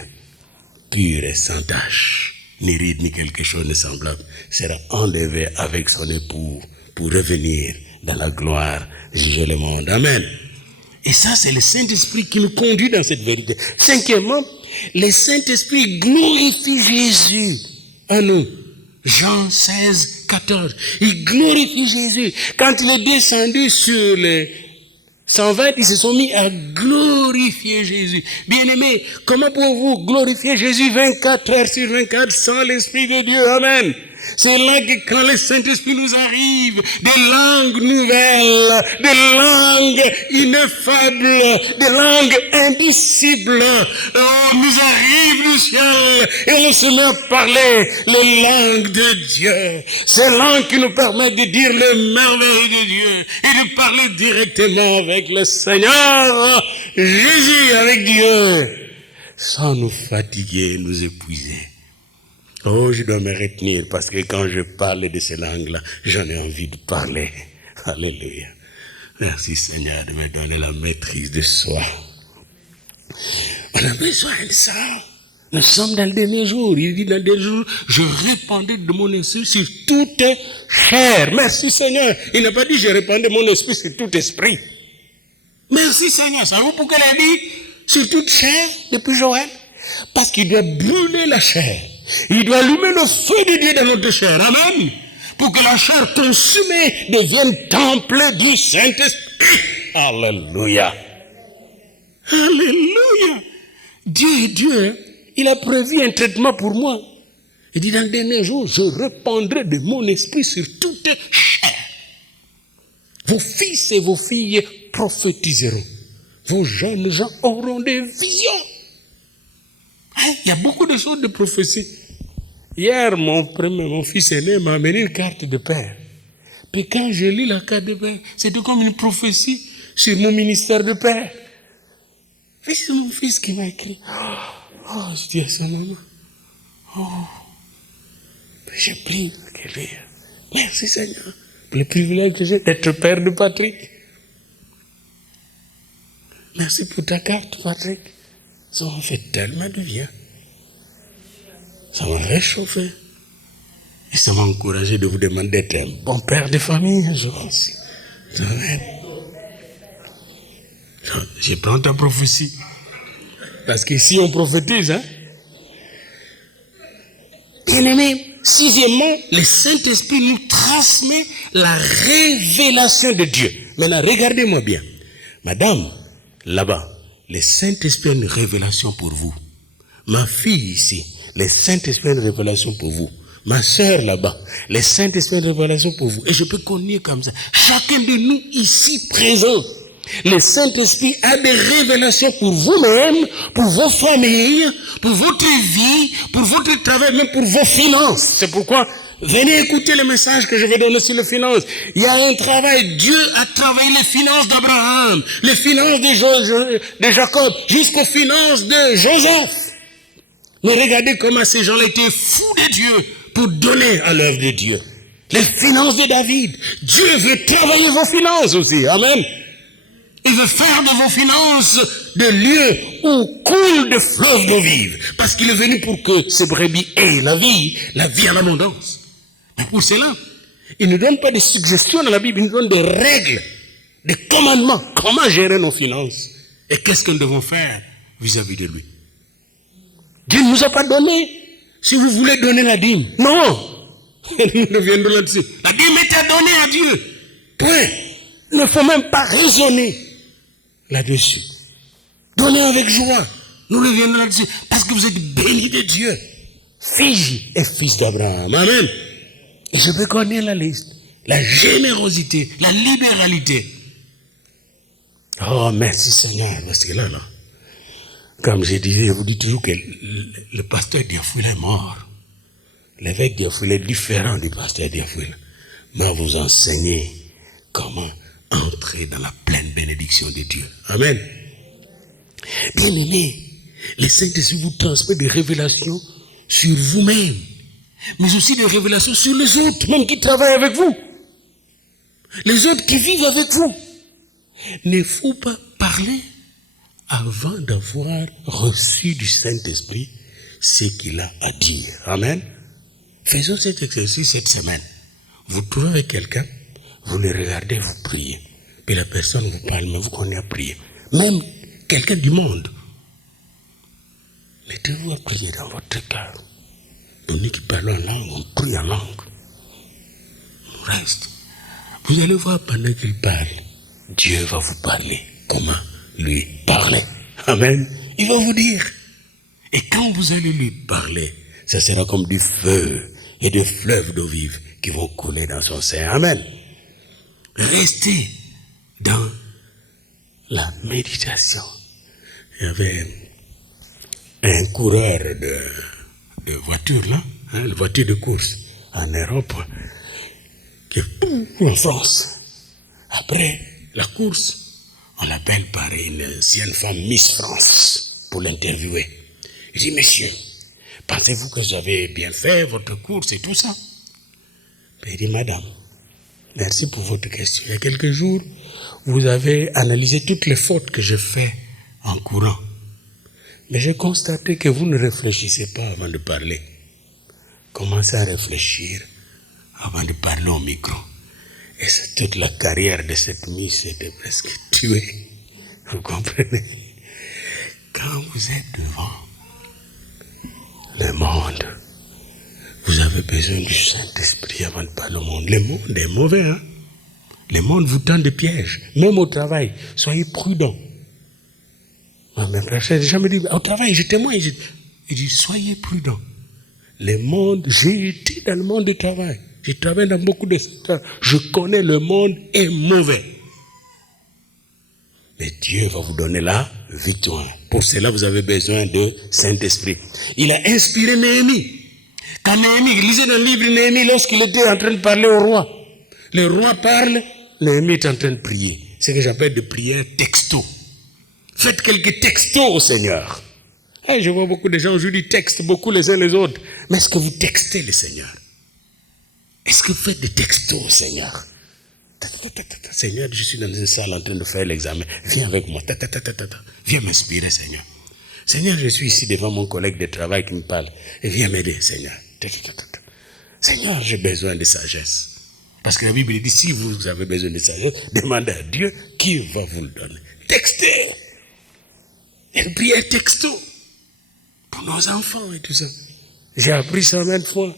pure et sans tache, ni ride, ni quelque chose de semblable, sera enlevé avec son époux pour revenir dans la gloire, juger le monde. Amen. Et ça, c'est le Saint-Esprit qui nous conduit dans cette vérité. Cinquièmement, le Saint-Esprit glorifie Jésus en nous. Jean 16, 14. Il glorifie Jésus. Quand il est descendu sur les 120, ils se sont mis à glorifier Jésus. Bien-aimés, comment pouvez-vous glorifier Jésus 24 heures sur 24 sans l'Esprit de Dieu? Amen. C'est là que quand le Saint-Esprit nous arrive, des langues nouvelles, des langues ineffables, des langues indicibles, nous arrivent du ciel et on se met à parler les langues de Dieu. Ces langues qui nous permettent de dire les merveilles de Dieu et de parler directement avec le Seigneur Jésus, avec Dieu, sans nous fatiguer, nous épuiser. Oh, je dois me retenir parce que quand je parle de ces langues-là, j'en ai envie de parler. Alléluia. Merci Seigneur de me donner la maîtrise de soi. On a besoin de ça. Nous sommes dans le dernier jour. Il dit dans le dernier jour, je répandais de mon esprit sur toute chair. Merci Seigneur. Il n'a pas dit je répandais mon esprit sur tout esprit. Merci Seigneur. Savez-vous pourquoi il a dit sur toute chair depuis Joël? Parce qu'il doit brûler la chair. Il doit allumer le feu de Dieu dans notre chair. Amen. Pour que la chair consumée devienne temple du Saint-Esprit. Alléluia. Alléluia. Dieu est Dieu. Il a prévu un traitement pour moi. Il dit dans le dernier jour, je répandrai de mon esprit sur toute chair. Vos fils et vos filles prophétiseront. Vos jeunes gens auront des visions. Il y a beaucoup de choses de prophétie. Hier, mon fils aîné m'a amené une carte de père. Puis quand je lis la carte de père, c'était comme une prophétie sur mon ministère de père. Puis c'est mon fils qui m'a écrit. Oh, je dis à sa maman. Oh, j'ai pris. Merci Seigneur pour le privilège que j'ai d'être père de Patrick. Merci pour ta carte, Patrick. Ça m'a fait tellement de bien. Ça m'a réchauffé. Et ça m'a encouragé de vous demander d'être un bon père de famille un jour aussi. Amen. Je prends ta prophétie. Parce qu'ici on prophétise, hein. Bien-aimé, sixièmement, le Saint-Esprit nous transmet la révélation de Dieu. Maintenant, regardez-moi bien. Madame, là-bas, le Saint-Esprit a une révélation pour vous. Ma fille ici, le Saint-Esprit a une révélation pour vous. Ma sœur là-bas, le Saint-Esprit a une révélation pour vous. Et je peux continuer comme ça. Chacun de nous ici présent, le Saint-Esprit a des révélations pour vous-même, pour vos familles, pour votre vie, pour votre travail, même pour vos finances. C'est pourquoi venez écouter le message que je vais donner sur les finances. Il y a un travail. Dieu a travaillé les finances d'Abraham, les finances de Jacob, jusqu'aux finances de Joseph. Mais regardez comment ces gens-là étaient fous de Dieu pour donner à l'œuvre de Dieu. Les finances de David. Dieu veut travailler vos finances aussi. Amen. Il veut faire de vos finances des lieux où coulent des fleuves d'eau vive. Parce qu'il est venu pour que ces brebis aient la vie en abondance. Mais pour cela, il ne donne pas des suggestions dans la Bible, il nous donne des règles, des commandements. Comment gérer nos finances? Et qu'est-ce que nous devons faire vis-à-vis de lui? Dieu ne nous a pas donné. Si vous voulez donner la dîme, non. Nous reviendrons là-dessus. La dîme est à donner à Dieu. Point. Il ne faut même pas raisonner là-dessus. Donnez avec joie. Nous reviendrons là-dessus. Parce que vous êtes bénis de Dieu. Fille et fils d'Abraham. Amen. Et je peux connaître la liste. La générosité, la libéralité. Oh, merci Seigneur. Parce que là, comme je disais, je vous dis toujours que le pasteur Diafouila est mort. L'évêque Diafouila est différent du pasteur Diafouila. Mais vous enseignez comment entrer dans la pleine bénédiction de Dieu. Amen. Bien aimé, le Saint-Esprit vous transmet des révélations sur vous-même, mais aussi des révélations sur les autres, même qui travaillent avec vous. Les autres qui vivent avec vous. Il ne faut pas parler avant d'avoir reçu du Saint-Esprit ce qu'il a à dire. Amen. Faisons cet exercice cette semaine. Vous trouvez avec quelqu'un, vous le regardez, vous priez. Puis la personne vous parle, mais vous connaissez à prier. Même quelqu'un du monde. Mettez-vous à prier dans votre cœur. Nous qui parlons en langue, on prie en langue. On reste. Vous allez voir pendant qu'il parle, Dieu va vous parler. Comment lui parler? Amen. Il va vous dire. Et quand vous allez lui parler, ça sera comme du feu et des fleuves d'eau vive qui vont couler dans son sein. Amen. Restez dans la méditation. Il y avait un coureur de voiture, là, une voiture de course en Europe, qui est en France. Après la course, on l'appelle par une ancienne femme Miss France pour l'interviewer. Il dit, monsieur, pensez-vous que vous avez bien fait votre course et tout ça? Il dit, madame, merci pour votre question. Il y a quelques jours, vous avez analysé toutes les fautes que je fais en courant. Mais j'ai constaté que vous ne réfléchissez pas avant de parler. Commencez à réfléchir avant de parler au micro. Et c'est toute la carrière de cette Miss était presque tuée. Vous comprenez? Quand vous êtes devant le monde, vous avez besoin du Saint-Esprit avant de parler au monde. Le monde est mauvais, hein? Le monde vous tend des pièges. Même au travail, soyez prudents. Même j'ai jamais dit, au travail, je témoigne. Il dit, soyez prudents. Le monde, j'ai été dans le monde du travail. J'ai travaillé dans beaucoup de secteurs. Je connais le monde est mauvais. Mais Dieu va vous donner la victoire. Pour cela, vous avez besoin de Saint-Esprit. Il a inspiré Néhémie. Quand Néhémie, lisez dans le livre de Néhémie, lorsqu'il était en train de parler au roi. Le roi parle, Néhémie est en train de prier. C'est ce que j'appelle de prière texto. Faites quelques textos au Seigneur. Hey, je vois beaucoup de gens aujourd'hui textent beaucoup les uns les autres. Mais est-ce que vous textez le Seigneur? Est-ce que vous faites des textos au Seigneur? Seigneur, je suis dans une salle en train de faire l'examen. Viens avec moi. Viens m'inspirer, Seigneur. Seigneur, je suis ici devant mon collègue de travail qui me parle. Et viens m'aider, Seigneur. Seigneur, j'ai besoin de sagesse. Parce que la Bible dit, si vous avez besoin de sagesse, demandez à Dieu qui va vous le donner. Textez. Une prière texto. Pour nos enfants et tout ça. J'ai appris ça maintes fois.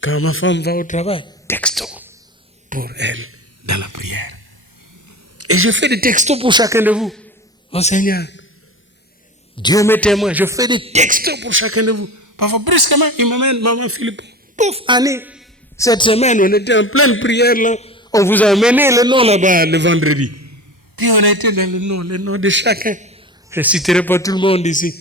Quand ma femme va au travail, texto. Pour elle, dans la prière. Et je fais des textos pour chacun de vous. Oh Seigneur. Dieu m'est témoin. Je fais des textos pour chacun de vous. Parfois, brusquement, il m'amène, maman Philippe. Pouf, Annie. Cette semaine, on était en pleine prière, là. On vous a amené le nom là-bas, le vendredi. Puis on a été dans le nom de chacun. Je ne citerai pas tout le monde ici.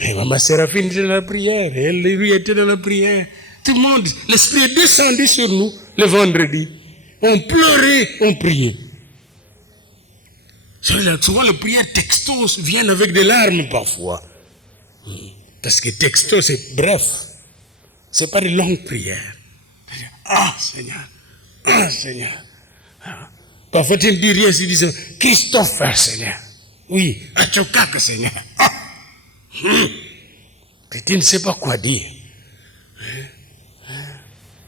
Mais maman Séraphine était dans la prière. Elle, lui, était dans la prière. Tout le monde, l'Esprit est descendu sur nous le vendredi. On pleurait, on priait. Souvent, les prières textos viennent avec des larmes parfois. Parce que texto, c'est bref. Ce n'est pas de longues prières. Ah, Seigneur. Ah, Seigneur. Parfois, tu ne dis rien, tu dis Christophe, Seigneur. Oui, Achokak, Seigneur. Ah. Et tu ne sais pas quoi dire.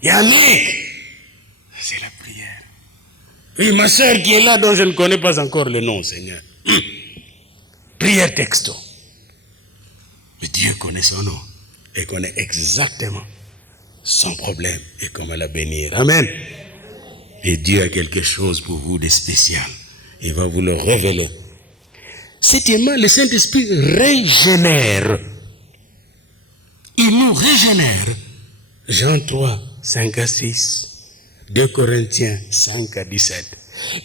Yannick. C'est la prière. Oui, ma soeur qui est là, dont je ne connais pas encore le nom, Seigneur. Prière texto. Mais Dieu connaît son nom. Et connaît exactement son problème et comment la bénir. Amen. Et Dieu a quelque chose pour vous de spécial. Il va vous le révéler. Septièmement, le Saint-Esprit régénère. Il nous régénère. Jean 3, 5 à 6. 2 Corinthiens 5 à 17.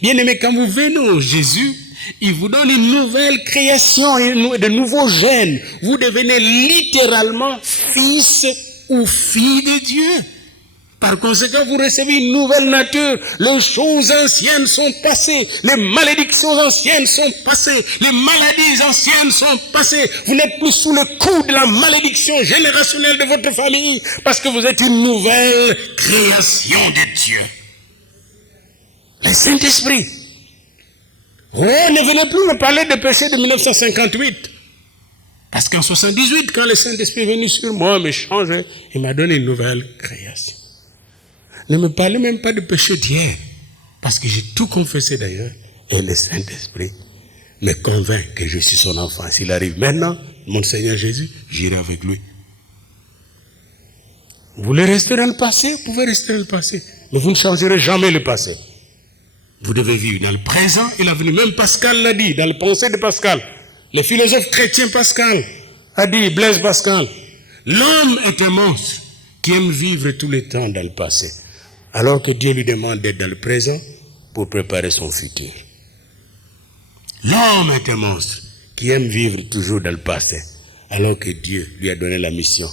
Bien aimé, quand vous venez au Jésus, il vous donne une nouvelle création, de nouveaux gènes. Vous devenez littéralement fils ou fille de Dieu. Par conséquent, vous recevez une nouvelle nature. Les choses anciennes sont passées. Les malédictions anciennes sont passées. Les maladies anciennes sont passées. Vous n'êtes plus sous le coup de la malédiction générationnelle de votre famille parce que vous êtes une nouvelle création de Dieu. Le Saint-Esprit. Oh, ne venez plus me parler de péché de 1958. Parce qu'en 78, quand le Saint-Esprit est venu sur moi, me changer, il m'a donné une nouvelle création. Ne me parlez même pas de péché d'hier, parce que j'ai tout confessé d'ailleurs, et le Saint-Esprit me convainc que je suis son enfant. S'il arrive maintenant, mon Seigneur Jésus, j'irai avec lui. Vous voulez rester dans le passé, vous pouvez rester dans le passé, mais vous ne changerez jamais le passé. Vous devez vivre dans le présent et l'avenir. Même Pascal l'a dit, dans le pensée de Pascal. Le philosophe chrétien Pascal a dit, Blaise Pascal, l'homme est un monstre qui aime vivre tout le temps dans le passé, alors que Dieu lui demande d'être dans le présent pour préparer son futur. L'homme est un monstre qui aime vivre toujours dans le passé, alors que Dieu lui a donné la mission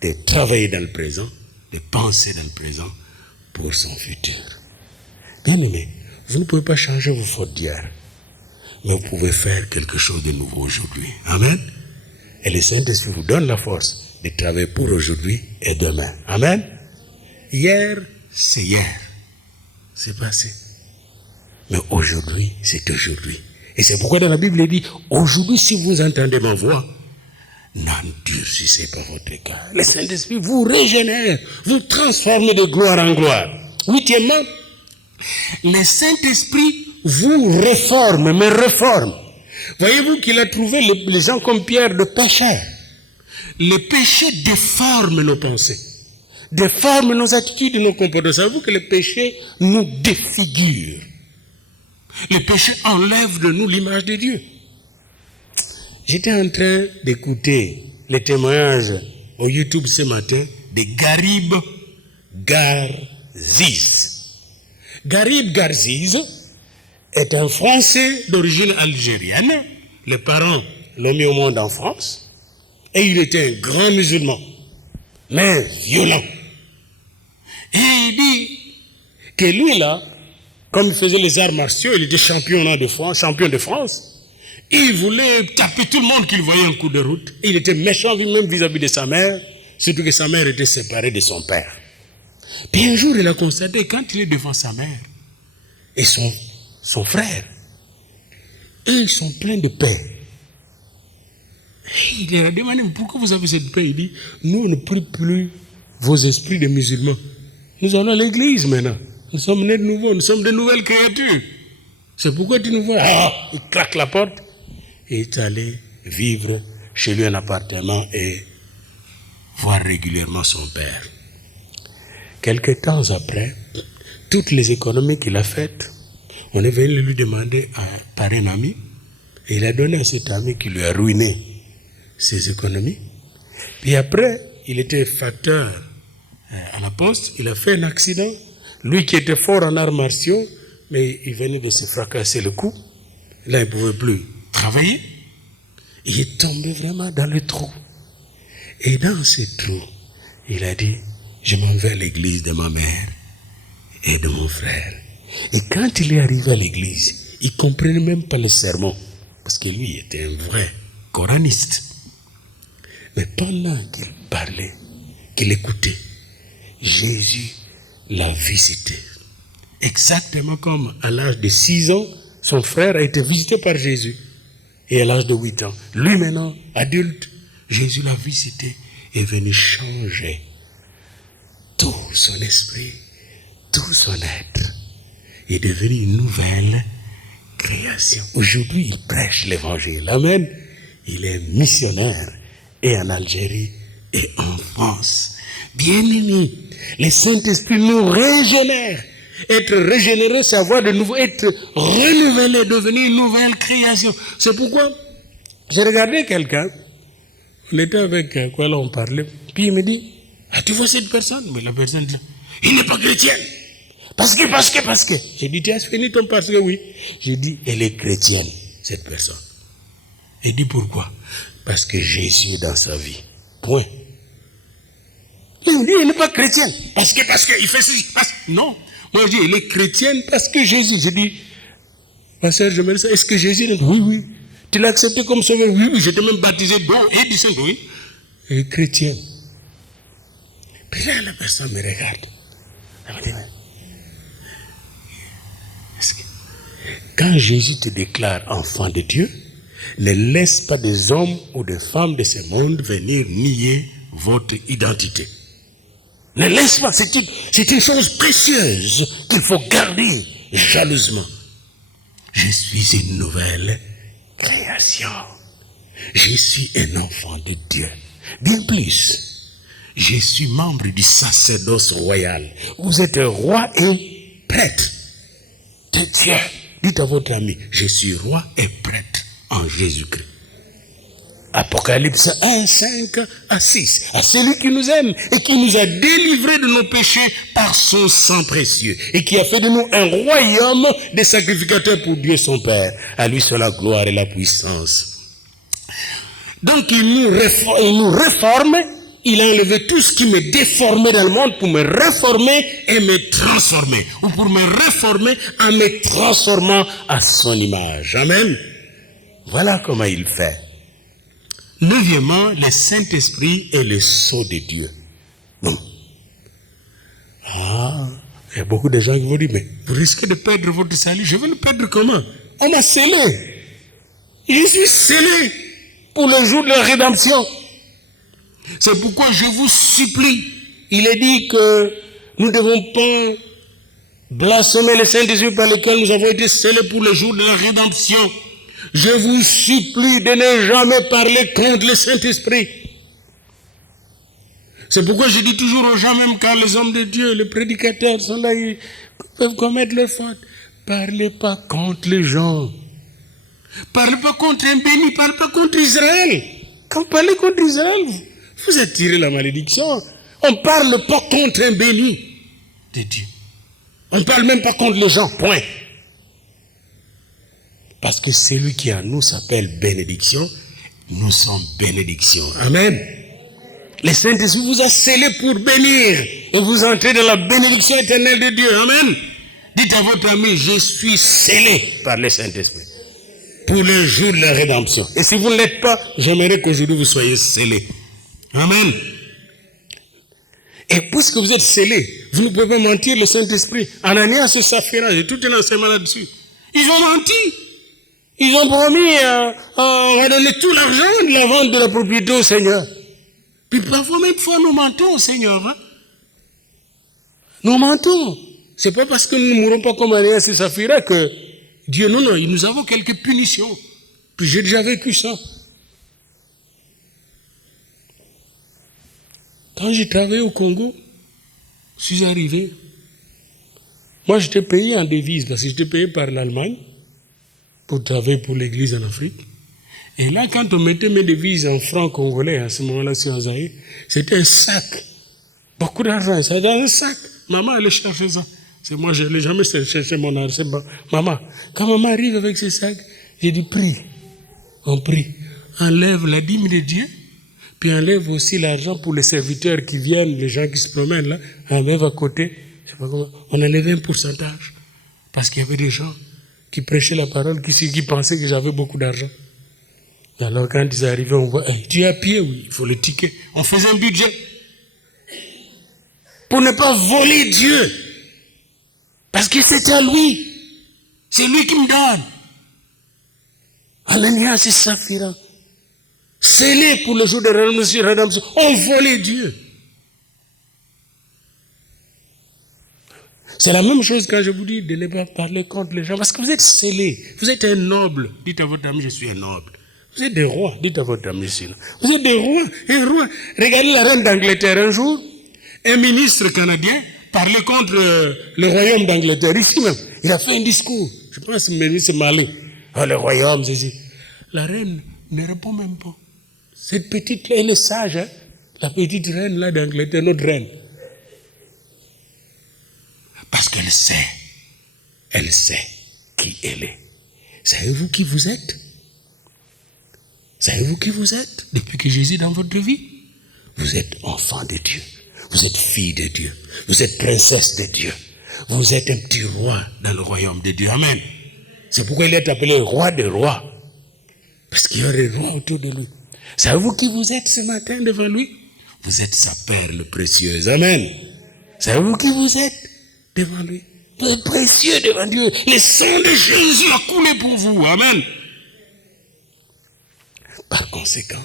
de travailler dans le présent, de penser dans le présent pour son futur. Bien aimé, vous ne pouvez pas changer vos fautes d'hier, mais vous pouvez faire quelque chose de nouveau aujourd'hui. Amen. Et le Saint-Esprit vous donne la force de travailler pour aujourd'hui et demain. Amen. Hier, c'est hier. C'est passé. Mais aujourd'hui, c'est aujourd'hui. Et c'est pourquoi dans la Bible, il dit, aujourd'hui, si vous entendez ma voix, n'endurcissez pas votre cœur. Le Saint-Esprit vous régénère, vous transforme de gloire en gloire. Huitièmement, le Saint-Esprit vous réforme, me réforme. Voyez-vous qu'il a trouvé les gens comme Pierre de pécheurs. Le péché déforme nos pensées, déforme nos attitudes et nos comportements. Savez-vous que le péché nous défigure? Le péché enlève de nous l'image de Dieu. J'étais en train d'écouter les témoignages au YouTube ce matin de Garib Garziz. Garib Garziz est un Français d'origine algérienne. Les parents l'ont mis au monde en France. Et il était un grand musulman, mais violent. Et il dit que lui là, comme il faisait les arts martiaux, il était champion de France. Il voulait taper tout le monde qu'il voyait en cours de route. Il était méchant même vis-à-vis de sa mère, surtout que sa mère était séparée de son père. Puis un jour, il a constaté, quand il est devant sa mère et son frère, eux, ils sont pleins de paix. Et il leur a demandé, pourquoi vous avez cette paix? Il dit, nous, on ne prie plus vos esprits de musulmans. Nous allons à l'église maintenant. Nous sommes nés de nouveau, nous sommes de nouvelles créatures. C'est pourquoi tu nous vois. Ah, il claque la porte et est allé vivre chez lui un appartement et voir régulièrement son père. Quelque temps après, toutes les économies qu'il a faites, on est venu lui demander par un ami, et il a donné à cet ami qui lui a ruiné ses économies. Puis après, il était facteur à la poste, il a fait un accident. Lui qui était fort en arts martiaux, mais il venait de se fracasser le cou. Là, il ne pouvait plus travailler. Il est tombé vraiment dans le trou. Et dans ce trou, il a dit, je m'en vais à l'église de ma mère et de mon frère. Et quand il est arrivé à l'église, il ne comprenait même pas le sermon, parce que lui était un vrai coraniste. Mais pendant qu'il parlait, qu'il écoutait, Jésus l'a visité. Exactement comme à l'âge de 6 ans, son frère a été visité par Jésus. Et à l'âge de 8 ans, lui maintenant, adulte, Jésus l'a visité et est venu changer tout son esprit, tout son être. Il est devenu une nouvelle création. Aujourd'hui, il prêche l'évangile. Amen. Il est missionnaire et en Algérie et en France. Bien-aimés, le Saint-Esprit nous régénère. Être régénéré, c'est avoir de nouveau, être renouvelé, devenir une nouvelle création. C'est pourquoi j'ai regardé quelqu'un, on était avec quoi là, on parlait, puis il me dit, ah, tu vois cette personne? Mais la personne dit, il n'est pas chrétienne. Parce que. J'ai dit, tu as fini ton parce que oui. J'ai dit, elle est chrétienne, cette personne. Il dit, pourquoi? Parce que Jésus est dans sa vie. Point. Il me dit, elle n'est pas chrétienne. Parce que, il fait ceci. Non. Moi, je dis, elle est chrétienne parce que Jésus. J'ai dit, ma soeur, je me dis ça. Est-ce que Jésus est... Oui. Tu l'as accepté comme sauveur? Oui. Je t'ai même baptisé d'eau et du Saint, oui. Elle est chrétienne. Puis là, la personne me regarde. Elle me dit, quand Jésus te déclare enfant de Dieu, ne laisse pas des hommes ou des femmes de ce monde venir nier votre identité. Ne laisse pas, c'est une chose précieuse qu'il faut garder jalousement. Je suis une nouvelle création. Je suis un enfant de Dieu. Bien plus, je suis membre du sacerdoce royal. Vous êtes roi et prêtre de Dieu. Dites à votre ami, je suis roi et prêtre en Jésus-Christ. Apocalypse 1, 5 à 6. À celui qui nous aime et qui nous a délivrés de nos péchés par son sang précieux et qui a fait de nous un royaume de sacrificateurs pour Dieu son Père. À lui soit la gloire et la puissance. Donc il nous réforme. Il a enlevé tout ce qui me déformait dans le monde pour me réformer et me transformer. Ou pour me réformer en me transformant à son image. Amen. Voilà comment il fait. Neuvièmement, le Saint-Esprit est le sceau de Dieu. Bon. Il y a beaucoup de gens qui vont dire, mais vous risquez de perdre votre salut. Je vais le perdre comment? On m'a scellé. Je suis scellé pour le jour de la rédemption. C'est pourquoi je vous supplie. Il est dit que nous ne devons pas blasphémer le Saint-Esprit par lequel nous avons été scellés pour le jour de la rédemption. Je vous supplie de ne jamais parler contre le Saint-Esprit. C'est pourquoi je dis toujours aux gens, même quand les hommes de Dieu, les prédicateurs sont là, ils peuvent commettre leur faute. Parlez pas contre les gens. Parlez pas contre un béni, parlez pas contre Israël. Quand vous parlez contre Israël, vous attirez la malédiction. On ne parle pas contre un béni de Dieu. On ne parle même pas contre les gens, point. Parce que celui qui en nous s'appelle bénédiction, nous sommes bénédiction. Amen. Le Saint-Esprit vous a scellé pour bénir et vous entrez dans la bénédiction éternelle de Dieu. Amen. Dites à votre ami, je suis scellé par le Saint-Esprit pour le jour de la rédemption. Et si vous ne l'êtes pas, j'aimerais qu'aujourd'hui vous soyez scellés. Amen. Et puisque vous êtes scellés, vous ne pouvez pas mentir le Saint-Esprit. Ananias et Saphira, j'ai tout un enseignement là-dessus. Ils ont menti. Ils ont promis à redonner tout l'argent de la vente de la propriété au Seigneur. Puis parfois même fois nous mentons au Seigneur. Hein? Nous mentons. C'est pas parce que nous ne mourrons pas comme Ananias et Saphira que Dieu, non, nous avons quelques punitions. Puis j'ai déjà vécu ça. Quand j'ai travaillé au Congo, je suis arrivé. Moi, j'étais payé en devise parce que j'étais payé par l'Allemagne pour travailler pour l'église en Afrique. Et là, quand on mettait mes devises en francs congolais, à ce moment-là, sur Azaï, c'était un sac. Beaucoup d'argent, ça dans un sac. Maman, elle cherchait ça. C'est moi, je n'ai jamais cherché mon argent. Maman, quand maman arrive avec ce sac, j'ai dit, prie. On prie. Enlève la dîme de Dieu, puis enlève aussi l'argent pour les serviteurs qui viennent, les gens qui se promènent là, enlève à côté. Je sais pas comment. On enlevait un pourcentage. Parce qu'il y avait des gens qui prêchaient la parole, qui pensaient que j'avais beaucoup d'argent. Alors quand ils arrivaient, on voit, hey, tu es à pied, oui, il faut le ticket. On faisait un budget. Pour ne pas voler Dieu. Parce que c'est à lui. C'est lui qui me donne. Ananias et Saphira. Scellés pour le jour de rédemption. On volait Dieu. C'est la même chose quand je vous dis de ne pas parler contre les gens. Parce que vous êtes scellés. Vous êtes un noble. Dites à votre ami, je suis un noble. Vous êtes des rois. Dites à votre ami, vous êtes des rois. Un roi. Regardez la reine d'Angleterre un jour. Un ministre canadien parlait contre le royaume d'Angleterre. Ici même. Il a fait un discours. Je pense que le ministre Malé. Le royaume, c'est ici. La reine ne répond même pas. Cette petite, elle est sage, hein? La petite reine là d'Angleterre, notre reine. Parce qu'elle sait qui elle est. Savez-vous qui vous êtes? Savez-vous qui vous êtes depuis que Jésus est dans votre vie? Vous êtes enfant de Dieu. Vous êtes fille de Dieu. Vous êtes princesse de Dieu. Vous êtes un petit roi dans le royaume de Dieu. Amen. C'est pourquoi il est appelé roi des rois. Parce qu'il y a des rois autour de lui. Savez-vous qui vous êtes ce matin devant lui? Vous êtes sa perle précieuse. Amen. Savez-vous qui vous êtes devant lui? Vous êtes précieux devant Dieu. Le sang de Jésus a coulé pour vous. Amen. Par conséquent,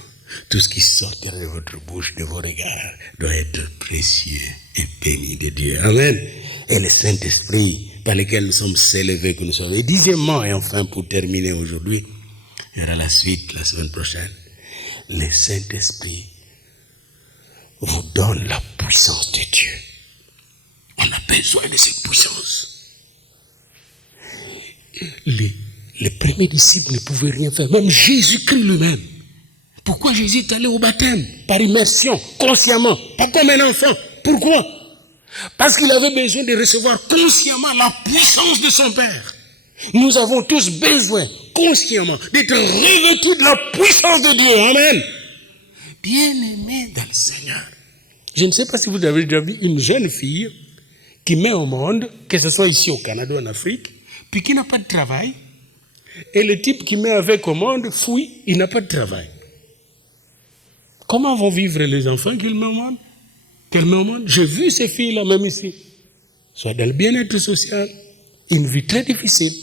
tout ce qui sortira de votre bouche, de vos regards, doit être précieux et béni de Dieu. Amen. Et le Saint-Esprit par lequel nous sommes élevés, que nous sommes. Et dixièmement, et enfin pour terminer aujourd'hui, il y aura la suite la semaine prochaine. Le Saint-Esprit vous donne la puissance de Dieu. On a besoin de cette puissance. Les premiers disciples ne pouvaient rien faire. Même Jésus-Christ lui-même. Pourquoi Jésus est allé au baptême? Par immersion, consciemment, pas comme un enfant. Pourquoi? Parce qu'il avait besoin de recevoir consciemment la puissance de son Père. Nous avons tous besoin, consciemment, d'être revêtus de la puissance de Dieu. Amen. Bien-aimés dans le Seigneur. Je ne sais pas si vous avez déjà vu une jeune fille qui met au monde, que ce soit ici au Canada ou en Afrique, puis qui n'a pas de travail. Et le type qui met avec au monde fouille, il n'a pas de travail. Comment vont vivre les enfants qu'elle met au monde? J'ai vu ces filles-là, même ici. Soit dans le bien-être social, une vie très difficile.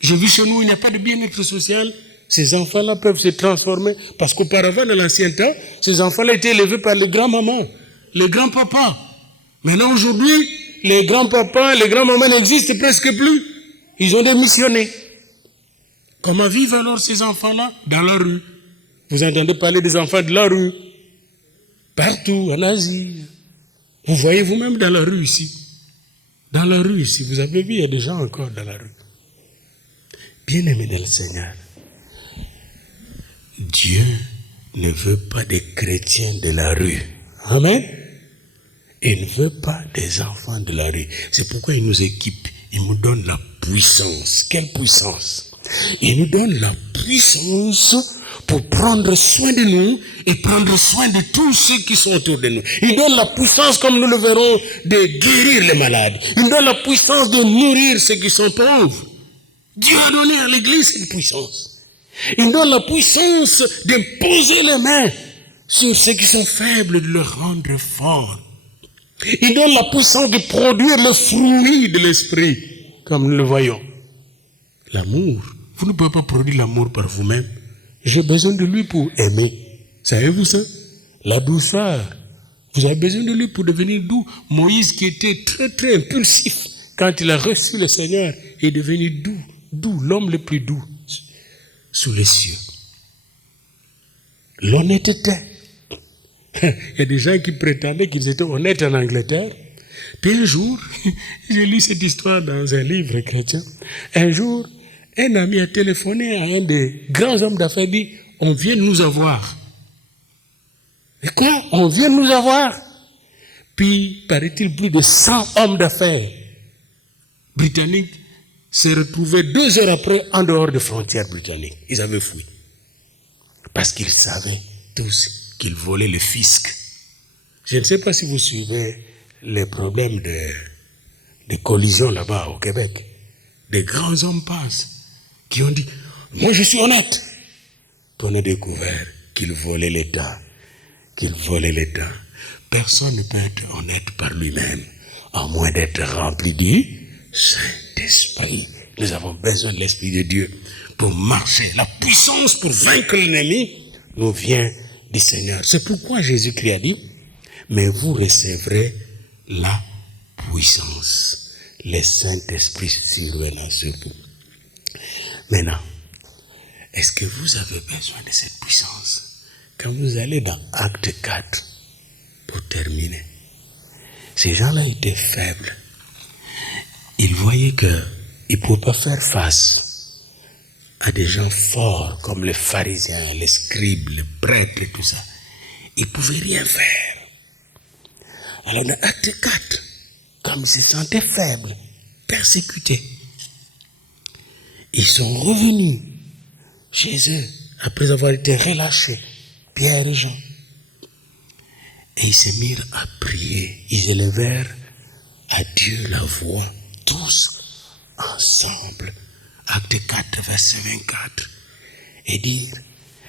J'ai vu chez nous, il n'y a pas de bien-être social. Ces enfants-là peuvent se transformer. Parce qu'auparavant, dans l'ancien temps, ces enfants-là étaient élevés par les grands-mamans, les grands-papas. Maintenant, aujourd'hui, les grands-papas, les grands-mamans n'existent presque plus. Ils ont démissionné. Comment vivent alors ces enfants-là? Dans la rue. Vous entendez parler des enfants de la rue. Partout, en Asie. Vous voyez vous-même dans la rue ici. Dans la rue ici, vous avez vu, il y a des gens encore dans la rue. Bien-aimés dans le Seigneur, Dieu ne veut pas des chrétiens de la rue. Amen. Il ne veut pas des enfants de la rue. C'est pourquoi il nous équipe. Il nous donne la puissance. Quelle puissance? Il nous donne la puissance pour prendre soin de nous et prendre soin de tous ceux qui sont autour de nous. Il donne la puissance, comme nous le verrons, de guérir les malades. Il donne la puissance de nourrir ceux qui sont pauvres. Dieu a donné à l'Église cette puissance. Il donne la puissance de poser les mains sur ceux qui sont faibles, de les rendre forts. Il donne la puissance de produire le fruit de l'esprit, comme nous le voyons. L'amour. Vous ne pouvez pas produire l'amour par vous-même. J'ai besoin de lui pour aimer. Savez-vous ça? La douceur. Vous avez besoin de lui pour devenir doux. Moïse, qui était très très impulsif, quand il a reçu le Seigneur, est devenu doux, l'homme le plus doux sous les cieux. L'honnêteté. Il y a des gens qui prétendaient qu'ils étaient honnêtes en Angleterre. Puis un jour, j'ai lu cette histoire dans un livre chrétien. Un jour, un ami a téléphoné à un des grands hommes d'affaires, dit, on vient de nous avoir. Et quoi? On vient de nous avoir? Puis, paraît-il, plus de 100 hommes d'affaires britanniques s'est retrouvé 2 heures après en dehors des frontières britanniques. Ils avaient fui. Parce qu'ils savaient tous qu'ils volaient le fisc. Je ne sais pas si vous suivez les problèmes de collision là-bas au Québec. Des grands hommes passent qui ont dit, moi je suis honnête. Puis on a découvert qu'ils volaient l'État. Personne ne peut être honnête par lui-même, à moins d'être rempli du Saint-Esprit. Nous avons besoin de l'Esprit de Dieu pour marcher. La puissance pour vaincre l'ennemi nous vient du Seigneur. C'est pourquoi Jésus-Christ a dit, mais vous recevrez la puissance. Le Saint-Esprit surviendra sur vous. Maintenant, est-ce que vous avez besoin de cette puissance? Quand vous allez dans Acte 4, pour terminer, ces gens-là étaient faibles. Ils voyaient qu'ils ne pouvaient pas faire face à des gens forts comme les pharisiens, les scribes, les prêtres et tout ça. Ils ne pouvaient rien faire. Alors dans Acte 4, comme ils se sentaient faibles, persécutés, ils sont revenus chez eux après avoir été relâchés, Pierre et Jean. Et ils se mirent à prier. Ils élevèrent à Dieu la voix, tous ensemble. Acte 4, verset 24. Et dire,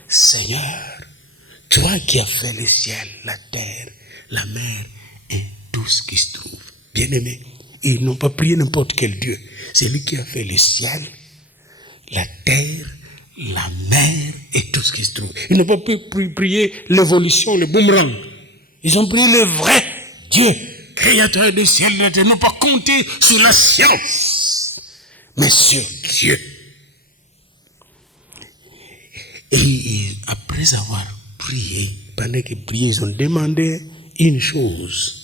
Seigneur, toi qui as fait le ciel, la terre, la mer et tout ce qui se trouve. Bien-aimés, ils n'ont pas prié n'importe quel Dieu. C'est lui qui a fait le ciel, la terre, la mer et tout ce qui se trouve. Ils n'ont pas pu prier l'évolution, le boomerang. Ils ont prié le vrai Dieu, créateur du ciel et de la terre. Ils n'ont pas compté sur la science, mais sur Dieu. Et après avoir prié, pendant qu'ils priaient, ils ont demandé une chose.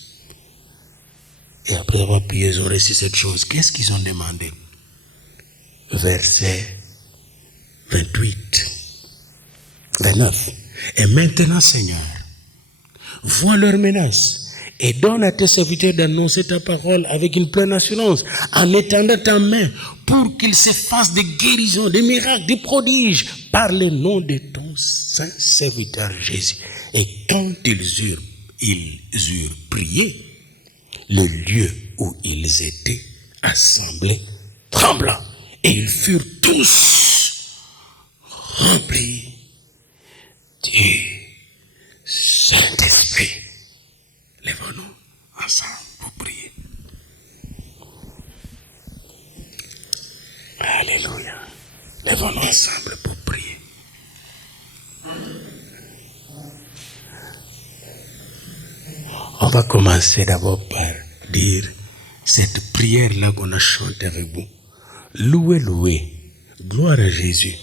Et après avoir prié, ils ont reçu cette chose. Qu'est-ce qu'ils ont demandé? Verset 28, 29. Et maintenant, Seigneur, vois leurs menaces et donne à tes serviteurs d'annoncer ta parole avec une pleine assurance, en étendant ta main pour qu'ils se fassent des guérisons, des miracles, des prodiges, par le nom de ton saint serviteur Jésus. Et quand ils eurent prié, le lieu où ils étaient assemblés trembla, et ils furent tous remplis du Saint-Esprit. Lèvons-nous ensemble pour prier. Alléluia. Lèvons-nous ensemble pour prier. On va commencer d'abord par dire cette prière-là qu'on a chantée avec vous. Louez, louez. Gloire à Jésus.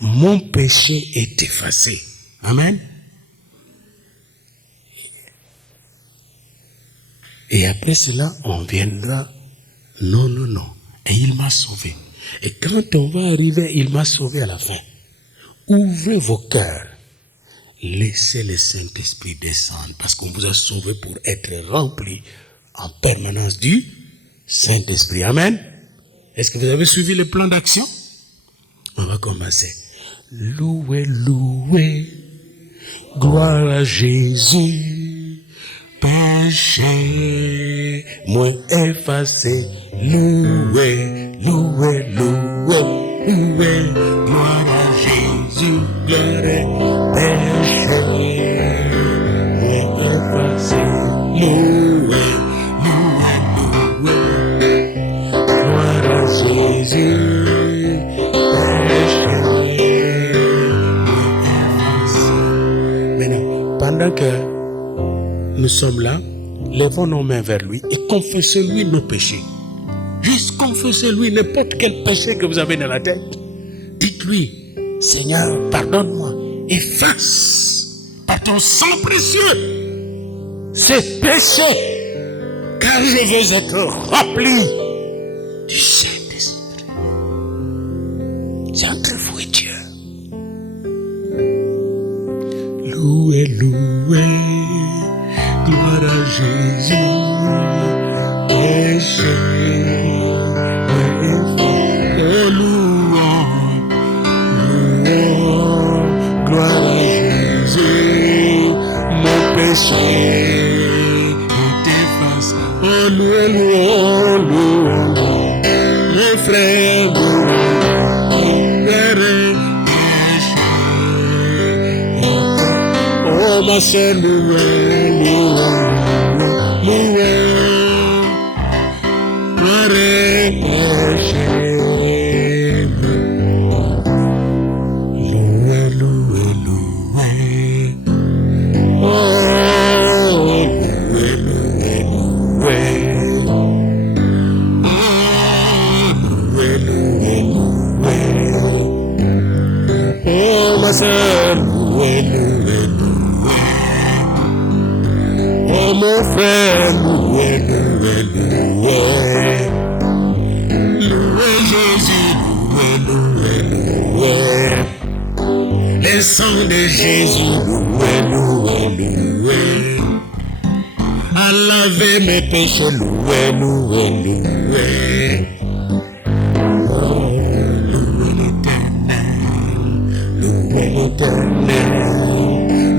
Mon péché est effacé. Amen. Et après cela, on viendra, non, non, non. Et il m'a sauvé. Et quand on va arriver, il m'a sauvé à la fin. Ouvrez vos cœurs. Laissez le Saint-Esprit descendre. Parce qu'on vous a sauvé pour être rempli en permanence du Saint-Esprit. Amen. Est-ce que vous avez suivi le plan d'action? On va commencer. Louez, louez. Gloire à Jésus. Péché, moi effacé, loué, loué, loué, loué, gloire à Jésus, gloire, péché, moi effacé, loué, loué, loué, gloire à Jésus, péché, moi effacé. Maintenant, pendant que nous sommes là, levons nos mains vers lui et confessez-lui nos péchés. Juste confessez-lui n'importe quel péché que vous avez dans la tête. Dites-lui, Seigneur, pardonne-moi, efface par ton sang précieux ces péchés, car je veux être rempli du Saint-Esprit. C'est entre vous et Dieu. Louez, louez. Gloire à Jésus, péché, oh louons, louons, gloire à Jésus, mon péché est effacé, oh louons, louons, mes frères, oh ma sœur, louez. Oh mon frère, louez, louez, louez. Louez Jésus, louez, louez, louez. Le sang de Jésus, louez, louez, louez. A laver mes péchés, louez, louez, louez. Oh, louez l'Éternel, louez l'Éternel.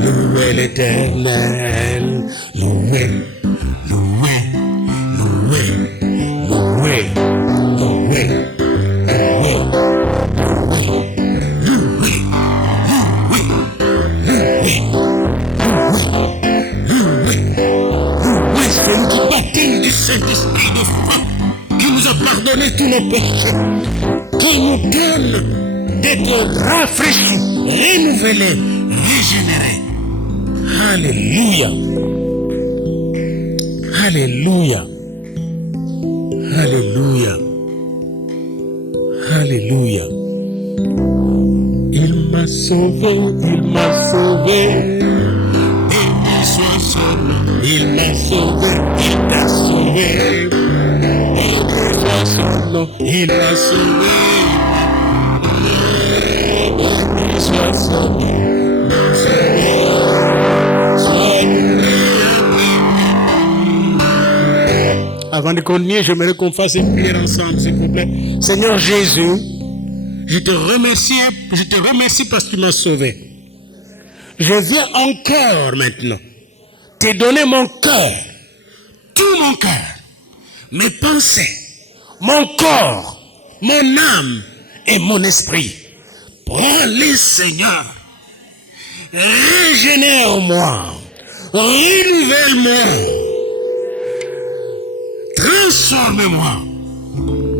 Louez l'Éternel, louez, louez, louez, louez, louez, louez, louez, louez, c'est le baptême du Saint-Esprit de foi qui nous a pardonné tous nos péchés, qui nous donne d'être rafraîchi, renouvelé, régénéré. Alléluia. Alléluia. Alléluia. Alléluia. Il m'a sauvé, il m'a sauvé. Béni soit son nom. Il m'a sauvé, il t'a sauvé. Béni soit son nom. Il m'a sauvé. Béni soit son nom. Avant de continuer, j'aimerais qu'on fasse une prière ensemble, s'il vous plaît. Seigneur Jésus, je te remercie parce que tu m'as sauvé. Je viens encore maintenant te donner mon cœur, tout mon cœur, mes pensées, mon corps, mon âme et mon esprit. Prends-les, Seigneur. Régénère-moi, renouvelle-moi, transforme-moi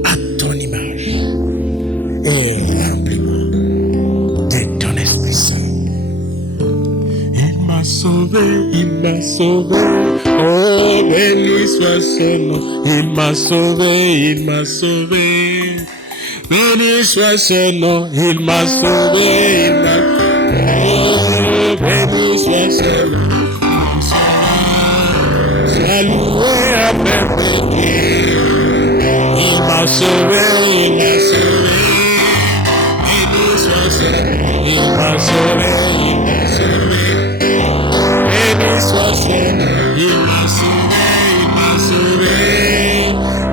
à ton image et remplis-moi de ton Esprit Saint. Il m'a sauvé, il m'a sauvé, oh béni soit son nom. Il m'a sauvé, il m'a sauvé, béni soit son nom. Il m'a sauvé, il m'a sauvé, béni soit son nom. Sois loué à perpétuité. Il m'a sauvé, il m'a sauvé, béni soit son nom. Il m'a sauvé, il m'a sauvé, béni soit son nom. Il m'a sauvé, il m'a sauvé,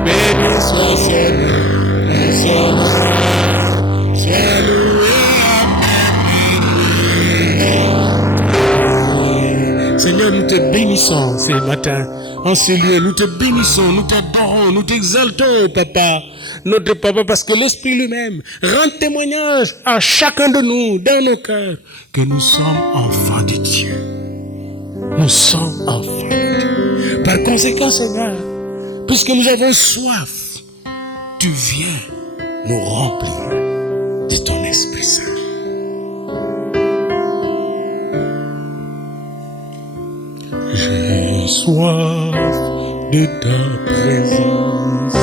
béni soit son nom. Son nom, sois loué à perpétuité. Seigneur, nous te bénissons ce matin. En ce lieu, nous te bénissons, nous t'adorons, nous t'exaltons, Papa. Notre Papa, parce que l'Esprit lui-même rend témoignage à chacun de nous, dans nos cœurs, que nous sommes enfants de Dieu. Nous sommes enfants de Dieu. Par conséquent, Seigneur, puisque nous avons soif, tu viens nous remplir de ton Esprit Saint. J'ai soif de ta présence.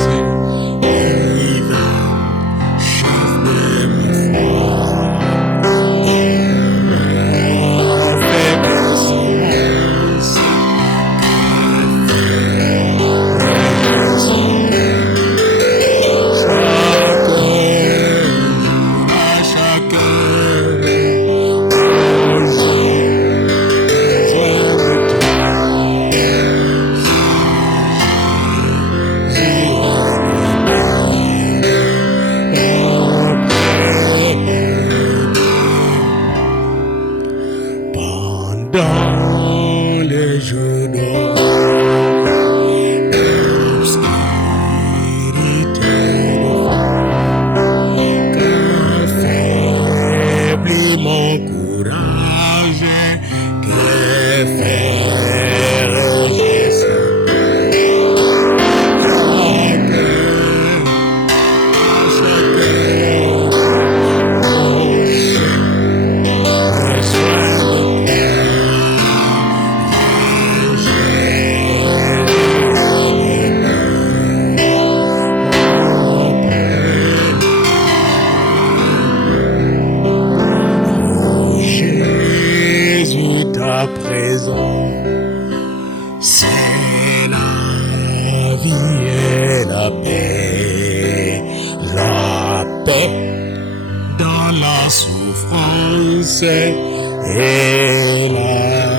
Et la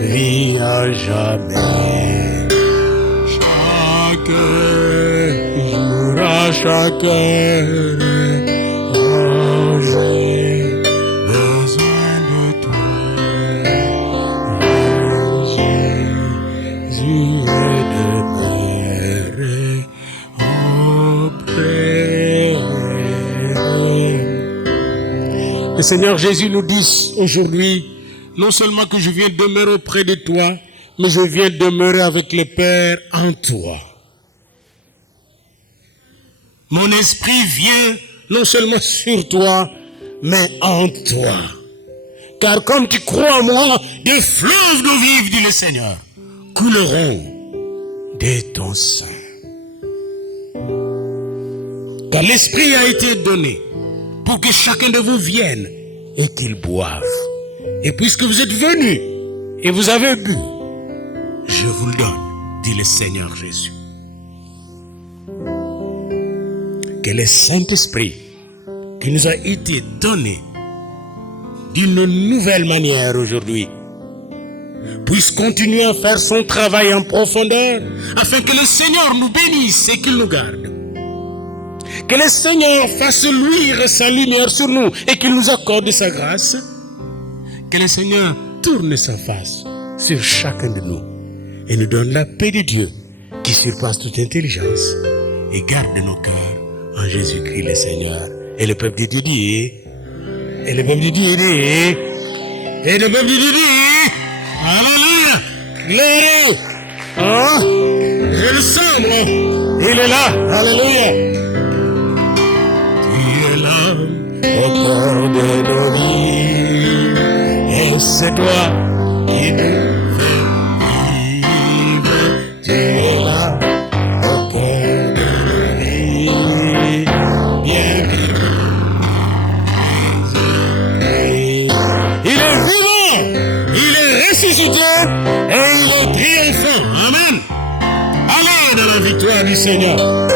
vie à jamais. Chaque jour, à chaque heure, oh, j'ai besoin de toi. Jésus demeure auprès. Le Seigneur Jésus nous dit aujourd'hui, non seulement que je viens demeurer auprès de toi, mais je viens demeurer avec le Père en toi. Mon esprit vient non seulement sur toi, mais en toi. Car comme tu crois en moi, des fleuves d'eau vive, dit le Seigneur, couleront de ton sein. Car l'Esprit a été donné pour que chacun de vous vienne et qu'il boive. Et puisque vous êtes venus et vous avez bu, je vous le donne, dit le Seigneur Jésus. Que le Saint-Esprit qui nous a été donné d'une nouvelle manière aujourd'hui puisse continuer à faire son travail en profondeur afin que le Seigneur nous bénisse et qu'il nous garde. Que le Seigneur fasse luire sa lumière sur nous et qu'il nous accorde sa grâce. Que le Seigneur tourne sa face sur chacun de nous et nous donne la paix de Dieu qui surpasse toute intelligence et garde nos cœurs en Jésus-Christ le Seigneur. Et le peuple de Dieu dit, et le peuple de Dieu dit, et le peuple de Dieu dit, alléluia, gloire, hein? Je le sens, moi, il est là, alléluia. Tu es là au cœur de nos vies, et c'est toi qui nous fais vivre. Tu es là au cœur de nos vies, bien vivre. Il est vivant, il est ressuscité et il est triomphant. Amen. Allez dans la victoire du Seigneur.